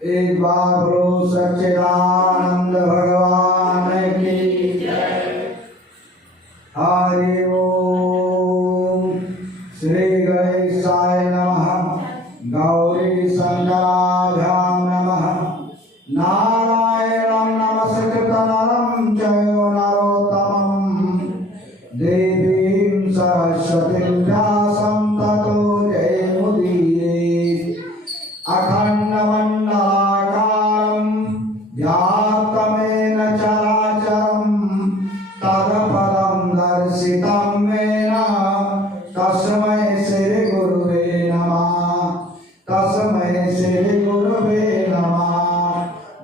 एक बार बोलो सच्चिदानंद भगवान की जय। हरि ओम। श्री गणेशाय नमः। गौरी संगराभ्यां नमः। नारायणं नमस्कृत्य नरं चैव नरोत्तमं देवीं सरस्वतीं व्यासं ततो जयमुदीरये। अखण्डमण्डलाकारं व्याप्तमेन चराचरं तत्पदं दर्शितं येन तस्मै श्रीगुरुवे नमः। तस्मै श्रीगुरुवे नमः।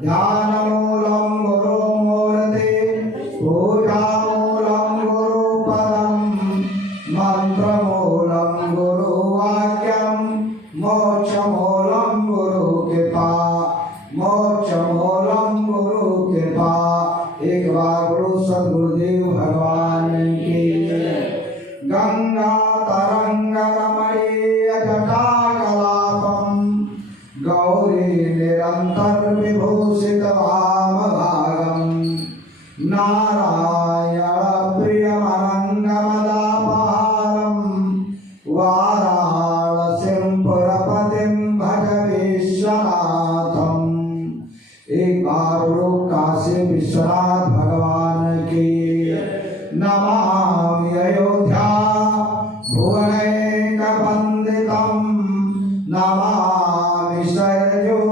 ध्यानमूलं गुरुमूर्ति पूजामूलं गुरुपदं मन्त्रमूलं गुरुवाक्यं मोक्षमूलं गुरुकृपा। मोक्षमूलं गुरुकृपा। एक बार गुरु सद्गुरुदेव भगवान की गंगा तरंग रमणीय जटाकलापं गौरी निरंतर विभूषित वामभागं नारायण प्रियमनंगमदापहारं वाराणसीं पुरपतिं भज विश्वनाथं। एक बार काशी विश्वनाथ भगवान की नमामि अयोध्या भुवनैक वंदितं नमामि सरयू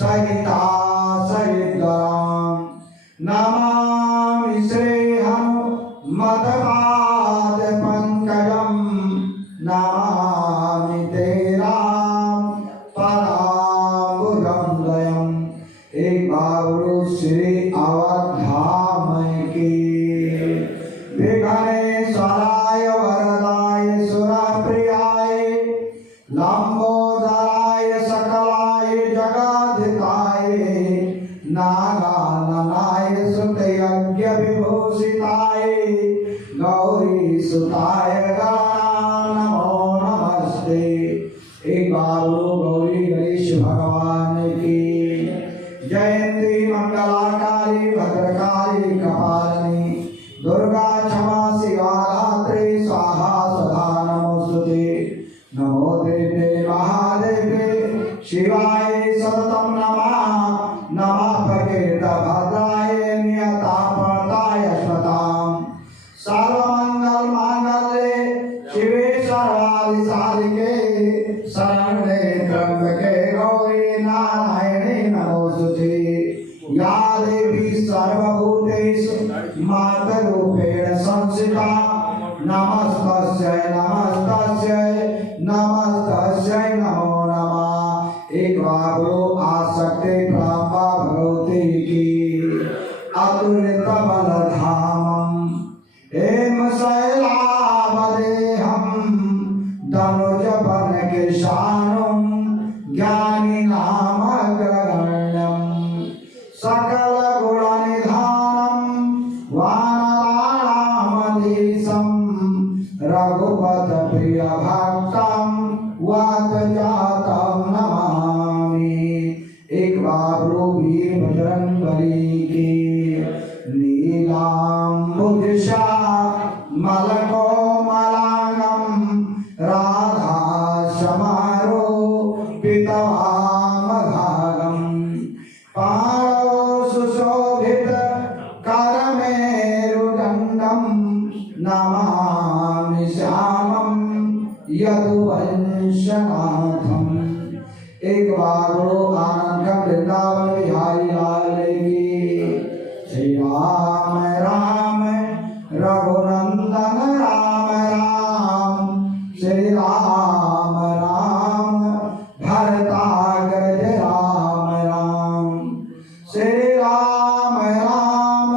सहिता सहितरां नमामि श्री हनुमत पाद पंकजं नमामि ते राम पदाम्बुजं द्वयम्। एक बार श्री अवधाम की विघ्नेश्वराय वरदाय सुरप्रियाय लंबोदराय सकलाय जगद्धिताय नागाननाय सुतयज्ञ विभूषिताय गौरी सुताय नमो नमस्ते। एक बार गौरी गणेश भगवान की जयंती मंगलाकारी भद्रकाली कपालिनी दुर्गा क्षमा शिवा धात्री स्वाहा सदा नमोस्तुते। नमो देवे महादेवे शिवाय सततं नमः। नमः भगवते भद्राय नियतापताय स्वतां सर्वमंगल मांगल्ये शिवे सर्वादि साधिके शरण्ये त्र्यंबके गौरी नारायणे नमोस्तुते। या देवी सर्वभूतेषु मातरूपेण संस्थिता नमस्तस्यै नमस्तस्यै नमस्तस्यै नमो नमः। एक बार आसक्ति प्राप्ता भगवती की अतुलित बलधामं हेम शैलावदेहं धनुज बन किशानुं ज्ञानी नामग्रगण्यं सकल गुण निधानं वानराणामधीशं रघुपत प्रिय भक्तं वातजातं नमामि। एक बार वीर बजरंगबली की नीलांबुदिशा मलकोमलांगं राधा समारोपितवामभागं पाणौ सुशोभित करमेरुदण्डं नमामि श्यामं यदुवंशनाथं। एक बार आनंद वृंदावन बिहारी लाल की श्री राम राम रघुनंदन राम राम श्री राम राम भरताग्रज राम राम श्री राम राम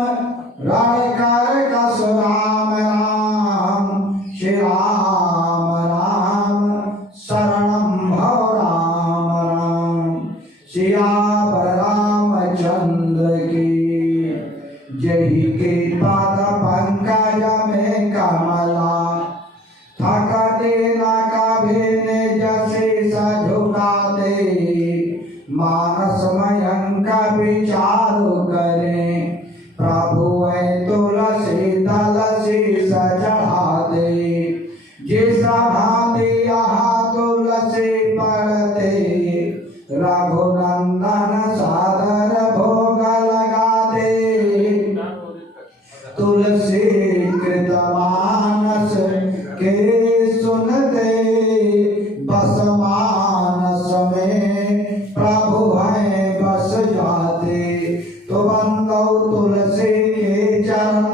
रणकर कस राम राम श्री राम राम शरणं भव राम राम। सियावर रामचंद्र की जय के पाद पंकज में कमला थकते न विचार करें प्रभु तुलसी दल शीस चढ़ा दे जिस भांति यहाँ तुलसी पड़ते रघुनंदन सादर भोग लगा दे तुलसी कृत मानस के सुनते बस मानस में प्रभु हैं बस जाते तो बंदो तुलसी के चरण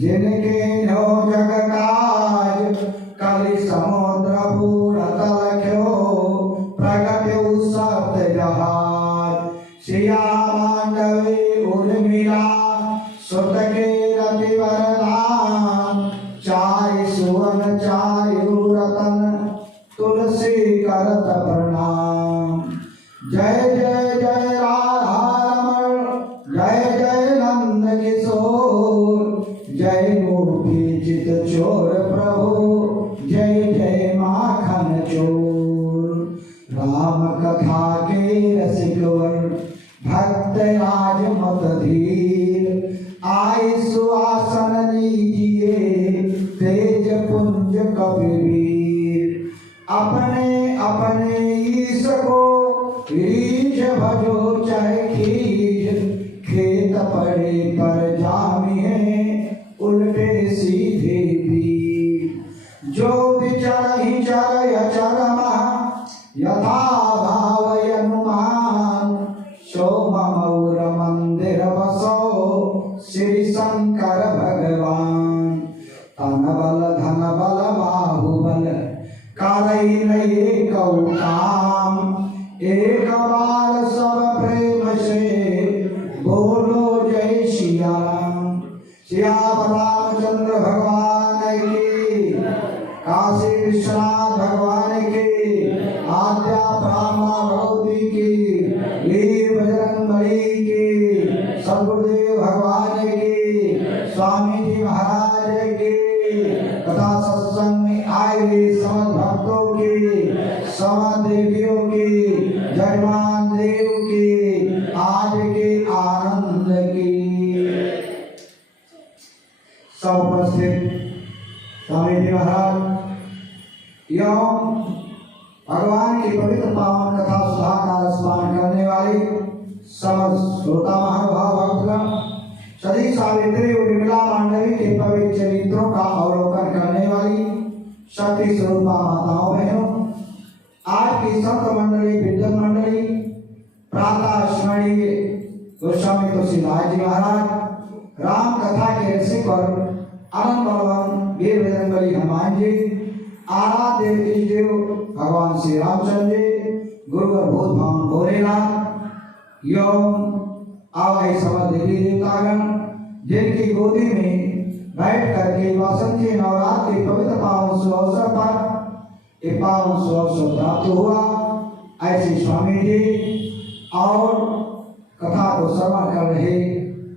जिनके हो जग काज कलि समुद्र पूरत लख्यो प्रगट्यो सप्त जहाज सिया मांडवी उर्मिला सुत के रति वरदान चारि सुवन चारि रतन तुलसी करत प्रणाम जय जय जय राधारमण जय जय नंद किशोर जय गोपी चित चोर प्रभु जय जय माखन चोर राम कथा के रसिकवर भक्त राज मत धीर आय सुआसन लीजिए तेज पुंज कबीर अपने अपने ईश को रीझ भजो चाहे खीर खेत पड़े पर जामिए उल्टे सीधे भी जो विचर ही चर अचर यथा भाव अनुमान सो ममौर मंदिर बसो श्री शंकर भगवान तन बल धन बल बाहुबल करई नहीं काम एक बार सब प्रेम से बोलो जय सिया राम सिया रामचंद्र भगवान की काशी विश्वनाथ भगवान की आद्या ब्रह्मा भगवती की वीर बजरंगबली की सदगुरुदेव भगवान की स्वामी जी महाराज की तथा सत्संग में आए हुए समस्त भक्तों की समस्त देवियों की जजमान देव की आज के आनंद की सब उपस्थित स्वामी जी महाराज एवं भगवान की पवित्र पावन कथा सुधा का स्मरण करने वाले समस्त श्रोता महानुभाव भक्तगण सदी सावित्री और विमला मांडवी के पवित्र चरित्रों का अवलोकन करने वाली शक्ति स्वरूपा माताओं बहनों आज की संत मंडली विद्वत मंडली प्रातः स्मरणीय गोस्वामी तुलसीदास जी महाराज राम कथा के रसिक और अनंत बलवान वीर बजरंगबली हनुमान जी आराध्य देवी देव भगवान श्री रामचंद्र जी गुरु भूत भावन भोलेनाथ एवं आवाई समझ देवी देवतागण जिनकी गोदी में बैठ करके वसंत के नवरात्र के पवित्र पावन अवसर पर एक पावन अवसर प्राप्त हुआ ऐसे स्वामी जी और कथा को श्रवण कर रहे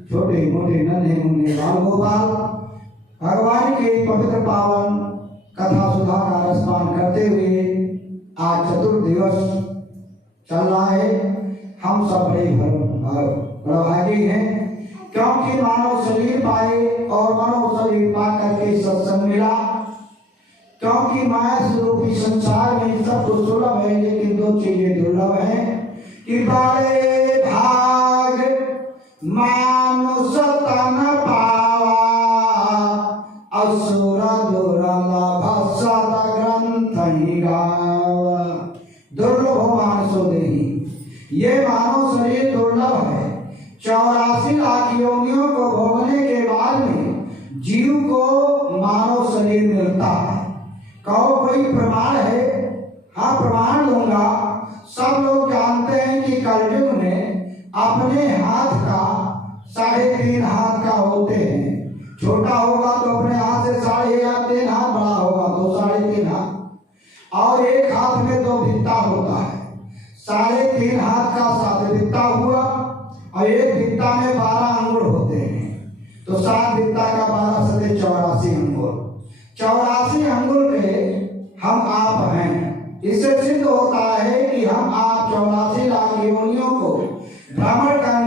छोटे मोटे नन्हे मुन्ने बाल गोपाल भगवान के पवित्र पावन कथा सुधा का रसपान करते हुए आज चतुर्दिवस चल रहा है। हम सब बड़े भागी हैं क्योंकि मानव शरीर पाए और मानव शरीर पा करके सत्संग मिला। क्योंकि माया स्वरूपी संसार में सब कुछ सुलभ है लेकिन दो चीजें दुर्लभ हैं कि बड़े भाग मानुष तन पावा असुर दुर्लभ सत ग्रंथ गावा। दुर्लभ मानसो देही ये मानव शरीर दुर्लभ है। 84 लाख योनियों को भोगने के बाद में जीव को मानव शरीर मिलता है। कहो कोई प्रमाण है? हाँ प्रमाण दूंगा। सब लोग जानते हैं कि कलयुग में अपने हाथ का 3.5 हाथ का होते हैं। छोटा होगा तो अपने हाथ से 3.5 हाथ, बड़ा होगा तो 3.5 हाथ, और एक हाथ में 2 भित्ता होता है। 3.5 हाथ का 7 भित्ता हुआ और एक भित्ता में 12 अंगुल होते हैं तो 7 भित्ता का 12 सदे 84 अंगुल। 84 अंगुल पे हम आप हैं। इससे सिद्ध होता है कि हम आप 84 लाख योनियों को भ्रमण करने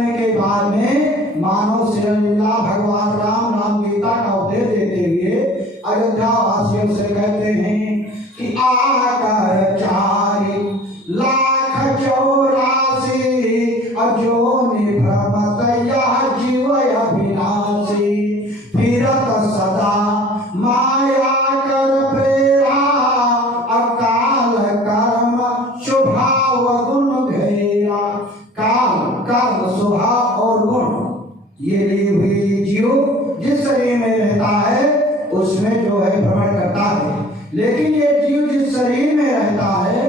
लेकिन ये जीव जिस शरीर में रहता है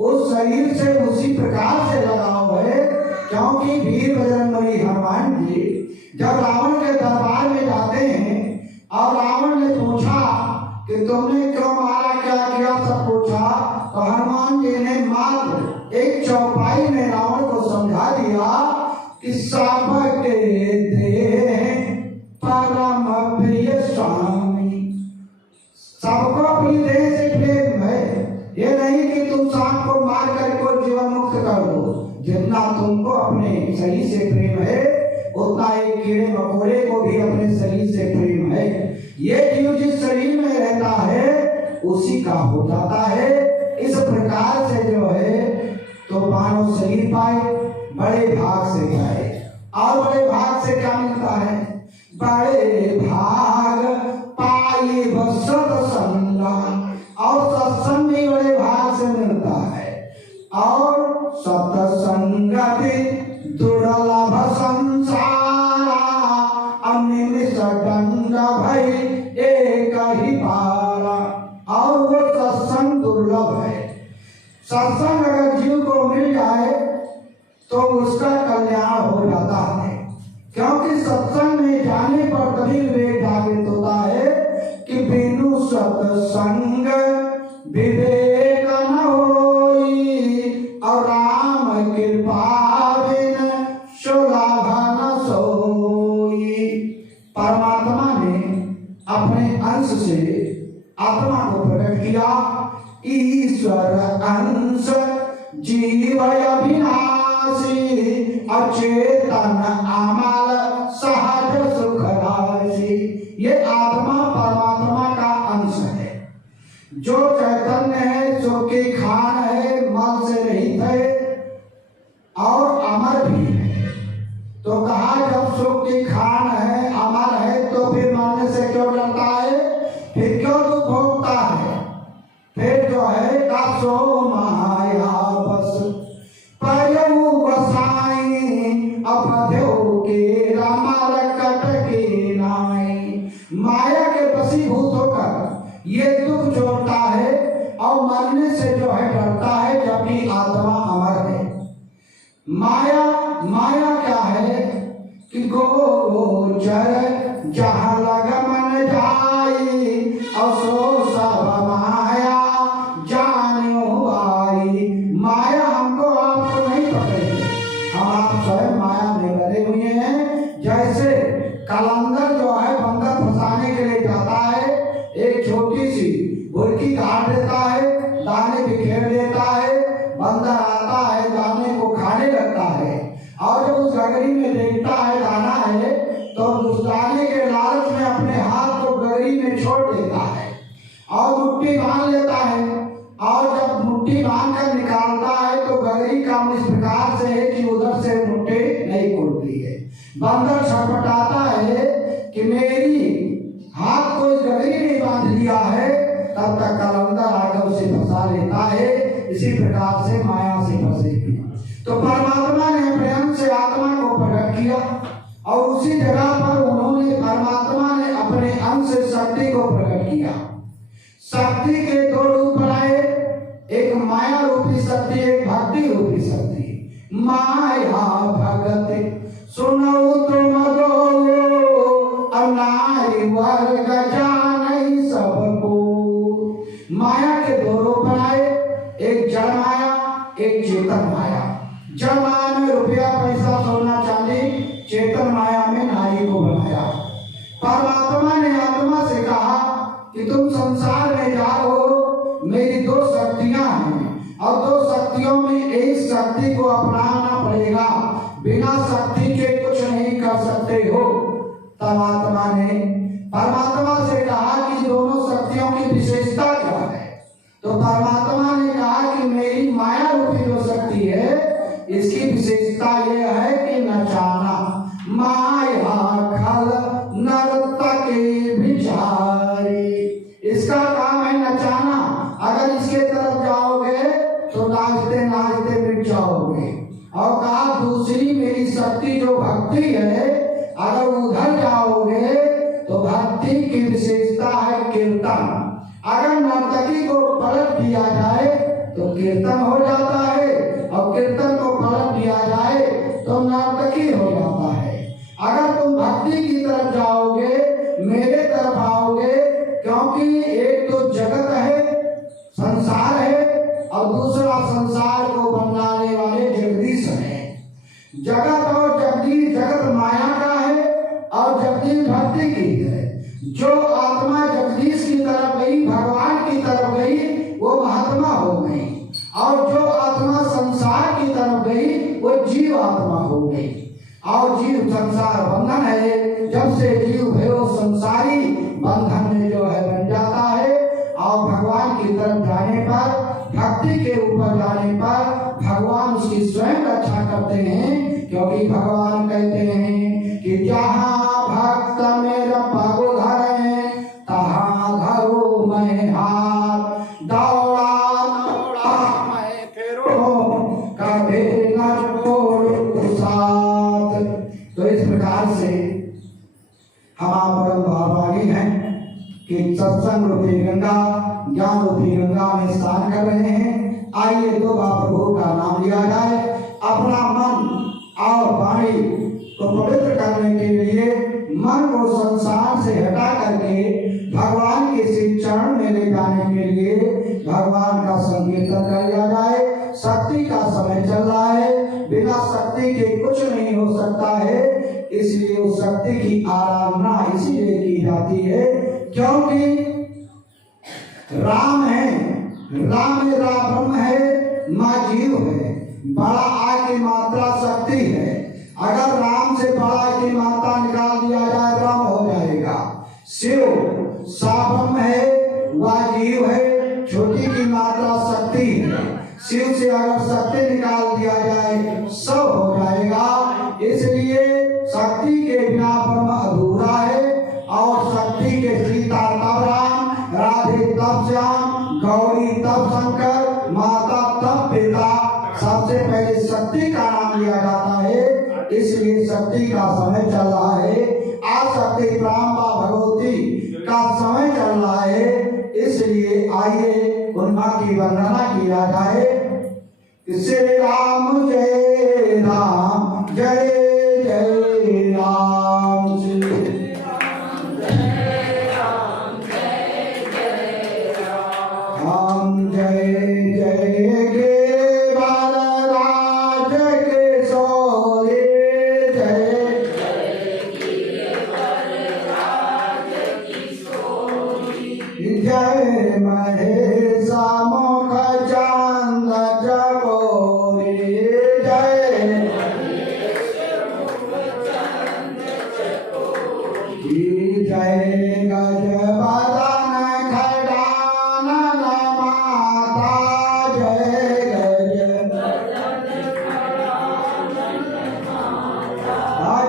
उस शरीर से उसी प्रकार से लगाव है, क्योंकि वीर बजरंगबली हनुमान जी जब रावण के दरबार में जाते हैं और रावण ने पूछा कि तुमने क्यों मारा, क्या किया, सब पूछा, तो हनुमान जी ने मात्र एक चौपाई में रावण को समझा दिया कि सबके देह परम प्रिय स्वामी, सबको अपनी देह से प्रेम है। ये नहीं कि तुम सांप को मार कर जीवन मुक्त कर दो, जितना तुमको अपने शरीर से प्रेम है उतना एक कीड़े मकोड़े को भी अपने शरीर से प्रेम है। ये जीव जिस शरीर में रहता है उसी का हो जाता है। इस प्रकार से जो है तो मानव शरीर पाए, बड़े भाग से पाए। और बड़े भाग से क्या मिलता है? बड़े भाग पाए सत्संग, और सत्संग भी बड़े भाग से मिलता है। और सत्संगति दुर्लभ संसारा, अनिमिष दंड भई एक ही पारा। और वो सत्संग दुर्लभ है। सत्संग अगर जीव को मिल जाए तो उसका कल्याण हो जाता है, क्योंकि सत्संग में जाने पर तभी विवेक जागृत होता है कि बिनु सत्संग विवेक न होई, और राम कृपा बिन शोभा न सोई। परमात्मा ने अपने अंश से आत्मा को प्रकट किया। ईश्वर अंश जीव अविनाशी, अचेतन अमल सहज सुख राशि। ये आत्मा परमात्मा का अंश है, जो चैतन्य है, जो की खान है, मल से रहित है और अमर भी है। तो कहा जब सुख की खान है, अमर है, तो फिर मरने से क्यों डरता है, फिर क्यों दुख भोगता है? फिर जो है कसो माया बस पयऊ बसाई, अपधो के रामर कट के नाई। माया के वशीभूत होकर ये दुख जोड़ता है और मरने से जो है डरता है, जबकि आत्मा अमर है। माया क्या है कि गोचर जहाँ लग मन जाई, असो सब माया जानो आई। माया हमको आपको नहीं पकड़ेगी, हम आप स्वयं माया में डरे हुए हैं। जैसे कलंदर जो है बंदर फंसाने के लिए जाता है, एक छोटी सी बुरकी काट देता है, दाने बिखेर देता है, बंदर आता है, दाने को खाने लगता है, और जब उस गगरी में देखता है दाना है तो उस दाने के लालच में अपने हाथ को गगरी में छोड़ देता है और मुट्ठी बांध लेता है। और जब मुट्ठी बांध कर निकालता है तो गगरी का इस प्रकार से है कि उधर से मुट्ठी नहीं खुलती है। बंदर छटपटाता है कि मेरी हाथ को इस गगरी ने बांध लिया है, तब तक कलंदर आकर उसे फंसा लेता है। इसी प्रकार से माया से फंसेगी। तो परमात्मा ने प्रेम से आत्मा को प्रकट किया और उसी जगह पर उन्होंने परमात्मा ने अपने अंश से शक्ति को प्रकट किया। शक्ति के दो रूप बनाए, एक माया रूपी शक्ति, एक भक्ति रूपी शक्ति। माया भगति सुनो तुम दो, अनारी वर्ग जाने सबको। माया के दो रूप बनाए, एक जड़ माया, एक चेतन माया। जड़ माया में रुपया पैसा सोना चांदी, चेतन माया में नारी को बनाया। परमात्मा ने आत्मा से कहा कि तुम संसार में जाओ, मेरी दो शक्तियां हैं और दो शक्तियों में एक शक्ति को अपनाना पड़ेगा, बिना शक्ति के कुछ नहीं कर सकते हो। तब आत्मा ने परमात्मा से कहा कि दोनों शक्तियों की विशेषता क्या है? तो परमात्मा ने कहा कि मेरी माया रूपी जो शक्ति है, इसकी विशेषता यह है कि नचाना। माया खल नर्तक बिचारी, इसका काम है नचाना। अगर इसके तरफ जाओगे तो नाचते नाचते मिट जाओगे। और कहा दूसरी मेरी शक्ति जो भक्ति है, अगर उधर जाओगे तो भक्ति की विशेषता है कीर्तन। अगर नर्तकी को पलट दिया जाए तो कीर्तन हो जाता है, और कीर्तन को पलट दिया जाए तो नर्तकी हो जाता है। अगर तुम भक्ति की तरफ जाओगे, मेरे तरफ आओगे, क्योंकि एक तो जगत है, संसार है, और दूसरा संसार को बनाने वाले जगदीश है। जगत और जगदीश, जगत माया का है और जगदीश भक्ति की है। जो आत्मा जगदीश की तरफ गई, भगवान की तरफ गई, वो महात्मा हो गई, और जो आत्मा संसार की तरफ गई वो जीव आत्मा हो गई। और जीव संसार बंधन है, जब से जीव है वो संसारी बंधन में जो है बन जाता है। और भगवान की तरफ जाने पर, भक्ति के ऊपर जाने पर भगवान उसकी स्वयं रक्षा करते हैं, क्योंकि भगवान कहते हैं कि जहाँ भक्त मेरा पग धरे तहाँ धरो मैं हाथ, दौड़ा दौड़ा मैं फेरो कभी न छोड़ू साथ। तो इस प्रकार से हम परम भावभागी हैं कि सत्संग रूपी गंगा, ज्ञान रूपी गंगा में स्नान कर रहे हैं। आइए तो प्रभु का नाम लिया जाए, अपना मन और वाणी को पवित्र करने के लिए मन को संसार से हटा करके भगवान के श्री चरण में ले जाने के लिए भगवान का संकीर्तन कर लिया जाए। शक्ति का समय चल रहा है, बिना शक्ति के कुछ नहीं हो सकता है, इसलिए उस शक्ति की आराधना इसीलिए की जाती है क्योंकि राम है, राम मेरा ब्रह्म है, माँ जीव है, बड़ा आ की मात्रा शक्ति है। अगर राम से बड़ा की मात्रा निकाल दिया जाए ब्रह्म हो जाएगा। शिव ब्रह्म है, वह जीव है, छोटी की मात्रा शक्ति है। शिव से अगर शक्ति निकाल दिया जाए सब हो जाएगा। इसलिए शक्ति के बिना ब्रह्म अधूरा है, और शक्ति के सीता तब राम, राधे तब श्याम, गौरी तब शंकर, माता तब पिता। सबसे पहले शक्ति का नाम लिया जाता है, इसलिए शक्ति का समय चल रहा है। आज शक्ति प्रांबा भगवती का समय चल रहा है, इसलिए आइए उनका की वंदना किया जाए। श्री राम जय राम, जय जय राम, श्री राम जय राम, जय जय राम, जय जय के बालराज के सोरे, जय जय के बालराज की सोरी, जय महेशा मुख चांद जगोरे, जय जय गज बदन खड़ानन माता, जय गज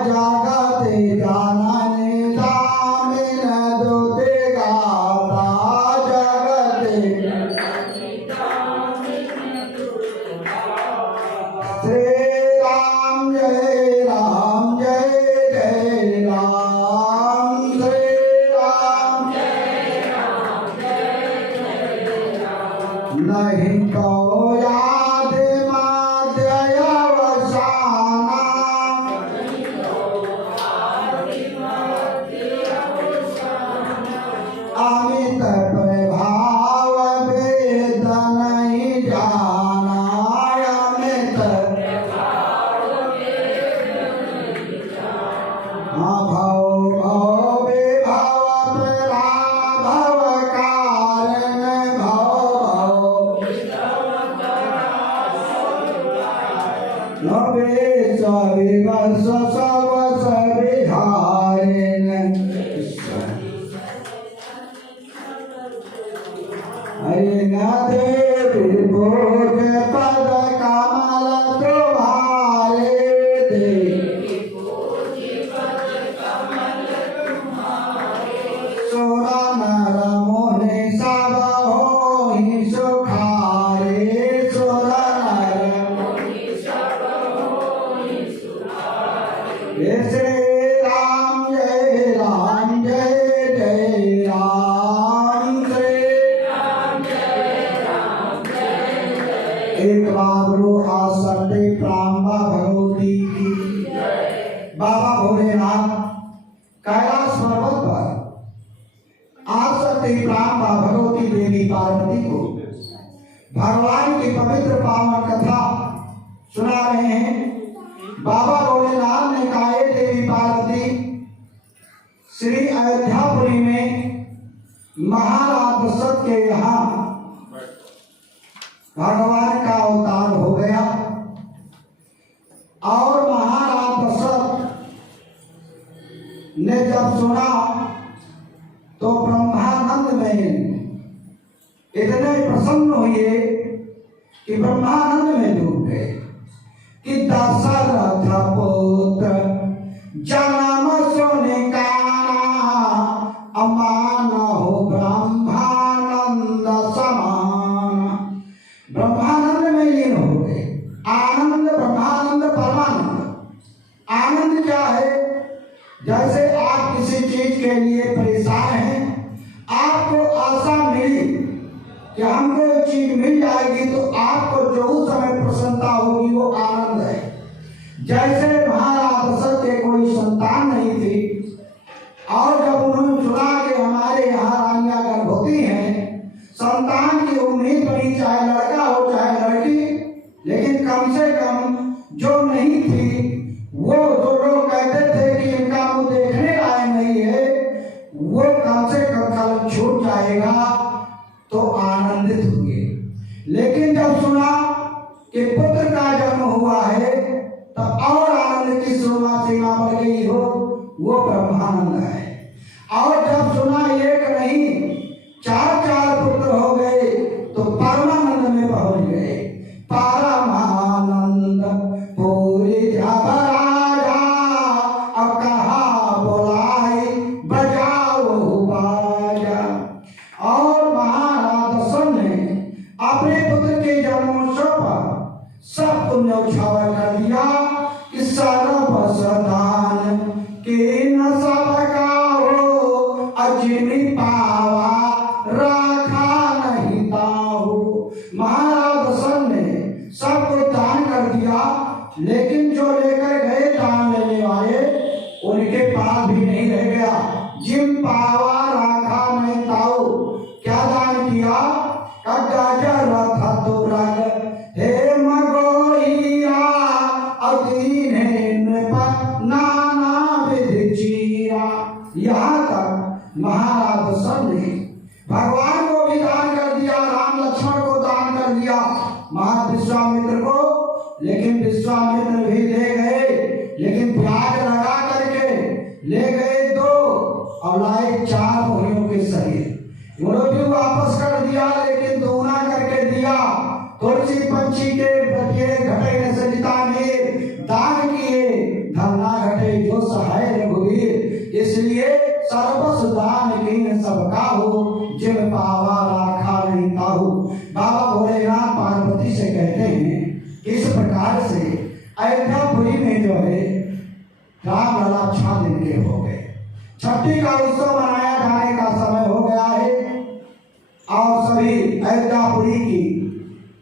जगत जाननी दामिन दुति गाता, जगत श्री राम जय राम, जय जय राम, श्री राम नहीं तो याद माध्य अवसाना, अमित प्रभाव वेद नहीं जाना, अमित भव भव विभव पराभव कारण, भव भव विश्व विवश सवस विहारिण, हरि देवी भोग पद कमल तुम्हारे, देवी सुर नर मुनि सब होहि सुखारे, सुर नर मुनि सब होहि सुखारे। श्री राम जय राम, जय जय राम, श्री शक्ति प्राप्त भगवती देवी पार्वती को भगवान की पवित्र पावन कथा सुना रहे हैं। बाबा भोलेनाथ ने कहा, देवी पार्वती, श्री अयोध्यापुरी में महाराज दशरथ के यहाँ भगवान का अवतार हो गया और महाराज दशरथ ने जब सुना तो ब्रह्मानंद में इतने प्रसन्न हुए कि ब्रह्मानंद में डूब गए कि दशरथ पुत्र जन्म सुने का अमान हो ब्रह्मानंद समान। ब्रह्मानंद में लीन हो गए। आनंद, ब्रह्मानंद, परमानंद। आनंद क्या है? जैसे आप किसी चीज के लिए परेशान हैं, आपको आशा मिली कि हमको एक चीज मिल जाएगी, तो आपको जो उस समय प्रसन्नता होगी वो आनंद है। जैसे महाराज दशरथ के कोई संतान नहीं थी और जब उन्होंने सुना कि हमारे यहाँ रानियां गर्भवती हैं, संतान की उम्मीद बनी, चाहे लड़का हो चाहे लड़की, लेकिन कम से कम जो नहीं थी, वो जो लोग कहते थे कि इनका मुंह देखने लायक नहीं है, वो कम से कम कल छूट जाएगा, तो आनंदित हुए। लेकिन जब सुना कि पुत्र का जन्म हुआ है, तब और आनंद की सीमा बढ़ गई हो, वो ब्रह्मानंद है। और जब सुना एक नहीं चार चार पुत्र हो गए, तो परमानंद में पहुंच गए। परमानंद पूरी राजा, अब कहा बोलाए बजाओ बाजा। और महाराज दशरथ ने अपने पुत्र के जन्मोत्सव पर सब पुण्य उछावर कर दिया कि सर्व सदान के न सबका हो, अजिनी पावा राखा नहीं ताहू। महाराज दशरथ ने सब कुछ दान कर दिया, लेकिन जो लेकर गए दान लेने वाले, उनके पास भी नहीं रह गया। जिम पावा राखा नहीं ताऊ। क्या दान किया? गजर रथ तुरग हे मगोरिया, अधीन नाना विधि चीरा। यहाँ तक महाराज दशरथ ने भगवान को भी दान कर दिया, राम लक्ष्मण को दान कर दिया, विश्वामित्र को, लेकिन विश्वामित्र भी ले गए, लेकिन ब्याज लगा करके ले गए 2 और लाए 4 मोहियों के शरीर। उन्होंने भी वापस कर दिया, लेकिन दोना करके दिया। तुलसी पंछी के बटिए घटे न सजिता में दान किए, धरना घटे जो सहाय रघुवीर। इसलिए सर्वस दान कीन सबका हो, जिन पावा राखा नहीं ताहू। बाबा भोलेनाथ पार्वती से कहते हैं किस प्रकार से अयोध्यापुरी में जो है राम लला 6 दिन के हो गए। छठी का उत्सव मनाया जाने का समय हो गया है और सभी अयोध्यापुरी की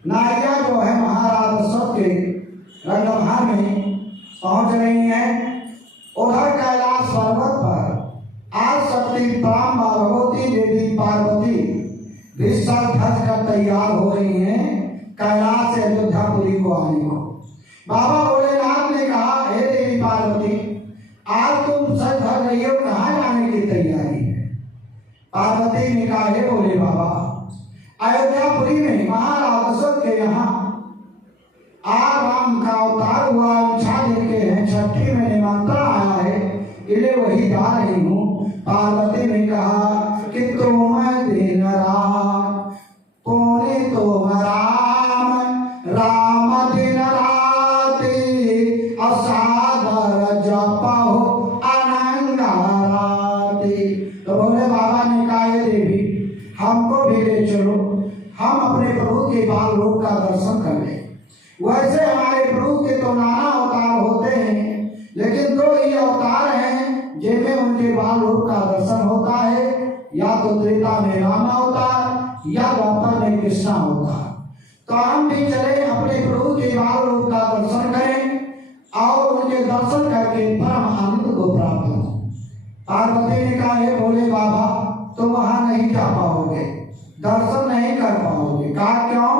नारियां जो है महाराज दशरथ के रंगमहल में पहुंच रही हैं। उधर कैलाश पर्वत पर आज शक्ति प्राम भगवती देवी पार्वती भी सर धज कर तैयार हो रही हैं कैलाश से अयोध्यापुरी को आने को। बाबा भोलेनाथ ने कहा, हे देवी पार्वती, आज तुम सर धज रही हो, कहाँ जाने की तैयारी है? पार्वती ने कहा, हे भोले बाबा, अयोध्यापुरी में महाराज दशरथ के यहाँ आज राम का अवतार हुआ, 6 दिन के हैं, छठी में निमंत्रण आया है, इसलिए वही जा रही हूँ। पार्वती ने कहा कि तुम दिन रात पुनि तुम राम, राम दिन राति असादर जपहो अनंगाराति। तो बोले बाबा ने कहा, ये देवी हमको भी ले चलो, हम अपने प्रभु के बाल रूप का दर्शन कर लें। वैसे हमारे प्रभु के तो नाना अवतार होते हैं, लेकिन 2 ही अवतार हैं जिनमें उनके बाल रूप का दर्शन होता है, या तो त्रेता में राम अवतार या द्वापर में कृष्ण अवतार। तो हम भी चले अपने प्रभु के बाल रूप का दर्शन करें और उनके दर्शन करके परम आनंद को प्राप्त हो। पार्वती ने कहा, हे भोले बाबा, तुम वहां नहीं जा पाओगे, दर्शन नहीं कर पाओगे। कहा क्यों?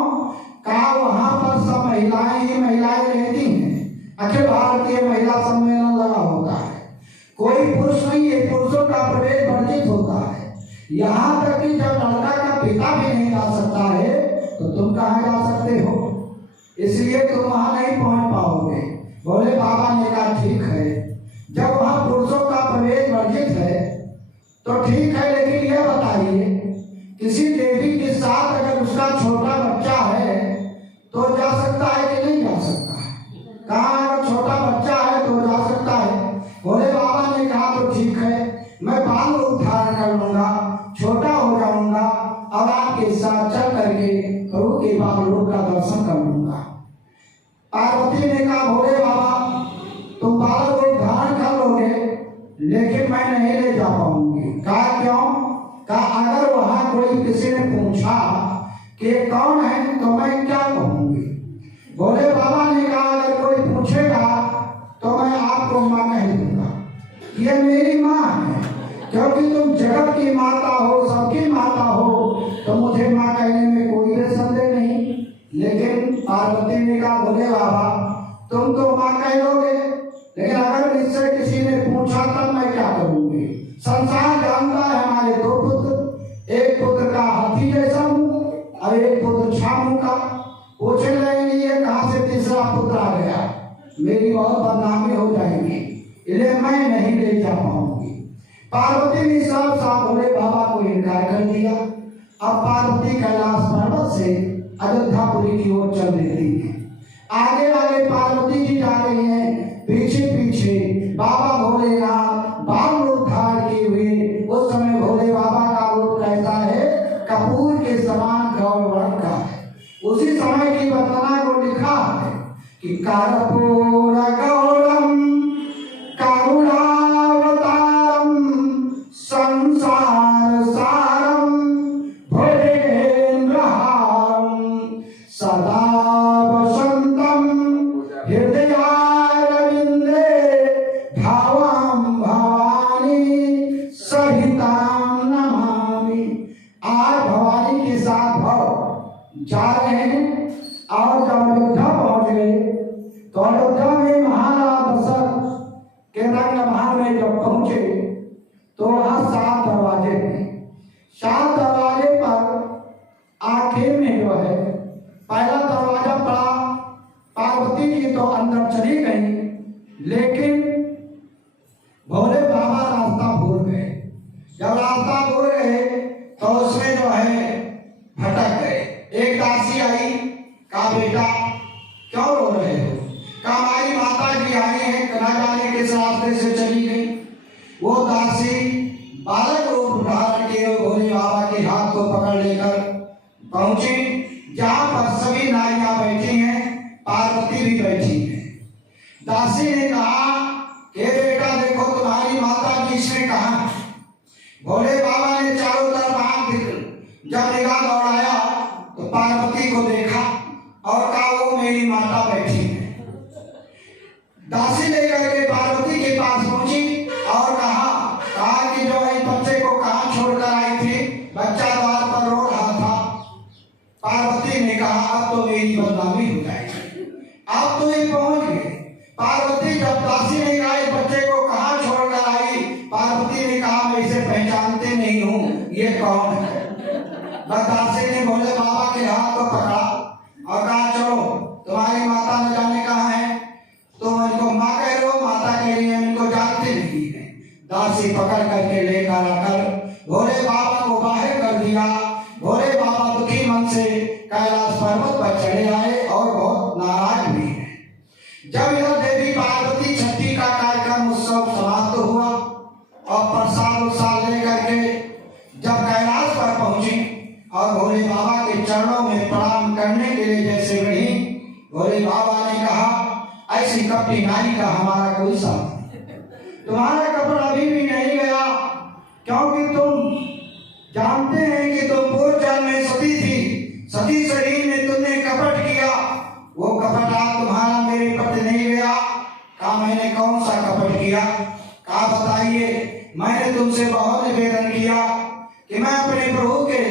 कहा वहां पर सब महिलाएं ही महिलाएं रहती हैं, अखिल भारतीय महिला सम्मेलन लगा होता है, कोई पुरुष नहीं है, पुरुषों का प्रवेश वर्जित होता है। यहाँ तक कि जब लड़का का पिता भी नहीं जा सकता है तो तुम कहाँ जा सकते हो? इसलिए तुम वहां नहीं पहुंच पाओगे। बोले बाबा ने कहा ठीक है, जब वहां पुरुषों का प्रवेश वर्जित है तो ठीक है, लेकिन यह बताइए किसी देवी के साथ अगर उसका छोटा बच्चा है तो जा सकता है कि नहीं जा सकता है? कहाँ अगर छोटा बच्चा है तो जा सकता है। बोले बाबा ने कहा तो ठीक है, मैं बाल रूप धारण कर लूंगा, छोटा हो जाऊंगा और आपके साथ चल करके प्रभु के बाल रूप का दर्शन कर लूंगा। पार्वती ने कहा भोले बाबा तुम बाल रूप धारण कर लोगे, लेकिन मैं नहीं ले जा पाऊंगी। कहा क्यों? कहा अगर वहां कोई किसी ने पूछा कि कौन है तो मैं क्या कहूंगी? भोले बाबा ने कहा अगर कोई पूछेगा तो मैं आपको मां नहीं दूंगा, ये मेरी मां है, क्योंकि तुम जगत की माता हो, सबकी माता हो, तो मुझे मां कहने में कोई भी संदेह नहीं। लेकिन पार्वती ने कहा भोले बाबा तुम तो मां कह दोगे, लेकिन अगर मुझसे किसी ने पूछा तब मैं क्या करूंगी? संसार जानता है हमारे दो पुत्र, एक पुत्र का हाथी जैसा मुंह और एक पुत्र छामू का। पूछने लगेंगे ये कहां से तीसरा पुत्र आ गया, मेरी बहुत बदनामी हो जाएगी, इसलिए मैं नहीं ले जा पाऊंगी। पार्वती ने सब साफ भोले बाबा को इनकार कर दिया। अब पार्वती कैलाश पर्वत से अयोध्यापुरी की ओर चल देती है। आगे आगे पार्वती जी जा रही हैं, पीछे पीछे बाबा भोलेनाथ बाल रूप धारण किए हुए। उस समय भोले बाबा का रूप कैसा है? कपूर के समान गौर वर्ण का है। उसी समय की वर्णना को लिखा है कि कर्पूर गौरम करुणावतारम संसार सारम भुजगेन्द्रहारम सदा वसंतम हृदयारविंदे भावाम भवानी सहिताम नमामि। आज भवानी के साथ भव जा रहे हैं और जब अयोध्या पहुंच गए तो अयोध्या में महाराज दशरथ के रंगमहल में जब पहुंचे तो वहां 7 दरवाजे थे। 7 दरवाजे पर आखिर में जो है पहला दरवाजा पड़ा, पार्वती जी तो अंदर चली गई, लेकिन भोले बाबा रास्ता भूल गए। जब रास्ता भूल गए तो उसमें जो है भटक गए। एक दासी आई, कहा बेटा क्यों रो रहे हो? कहा हमारी माता जी आई है, न जाने किस रास्ते से चली गई। वो दासी बालक रूप धारण किए भोले बाबा के हाथ को पकड़ लेकर पहुंची जहां पर सभी नारियां बैठी हैं, पार्वती भी बैठी है। दासी ने कहा कि बेटा देखो तुम्हारी माता जी इसमें कहा। भोले बाबा ने चारों तरफ आंख जब निगाह दौड़ाया तो पार्वती को देखा और कहा वो मेरी माता बैठी है। दासी लेकर के पार्वती के पास पहुंची और कहा कि जो है बच्चे को कहां छोड़कर आई थी? बच्चा द्वार पर रो रहा था। पार्वती ने कहा अब तो मेरी बदनामी हो जाएगी, अब तो ये पहुंच गए। पार्वती जब दासी ने कहा इस बच्चे को कहां छोड़कर आई, पार्वती ने कहा मैं इसे पहचानते नहीं हूं, ये कौन है? दासी ने भोले बाबा के हाथ को पकड़ा और कहा चलो तुम्हारी माता न जाने कहाँ है, तुम इनको माँ कह रहे हो, माता कह रही है, इनको जानते नहीं है। दासी पकड़ करके लेकर आकर भोले बाबा को बाहर कर दिया। भोले बाबा दुखी मन से कैलाश पर्वत पर चढ़े आए और बहुत नाराज भी है। जब यह देवी पार्वती छठी का कार्यक्रम उत्सव समाप्त हुआ और प्रसाद लेकर के जब कैलाश पर पहुंची और भोले बाबा के चरणों में प्रणाम करने के लिए जैसे बढ़ी, भोले बाबा ने कहा ऐसी कपटी नारी का हमारा कोई साथ नहीं, तुम्हारा कपड़ा अभी भी नहीं गया, क्योंकि तुम जानते हैं कि तुम पूर्व जन्म में सती थी, सती शरीर में तुमने कपट किया, वो कपट आज तुम्हारा मेरे प्रति नहीं गया। कहा मैंने कौन सा कपट किया? कहा बताइए। मैंने तुमसे बहुत निवेदन किया कि मैं अपने प्रभु के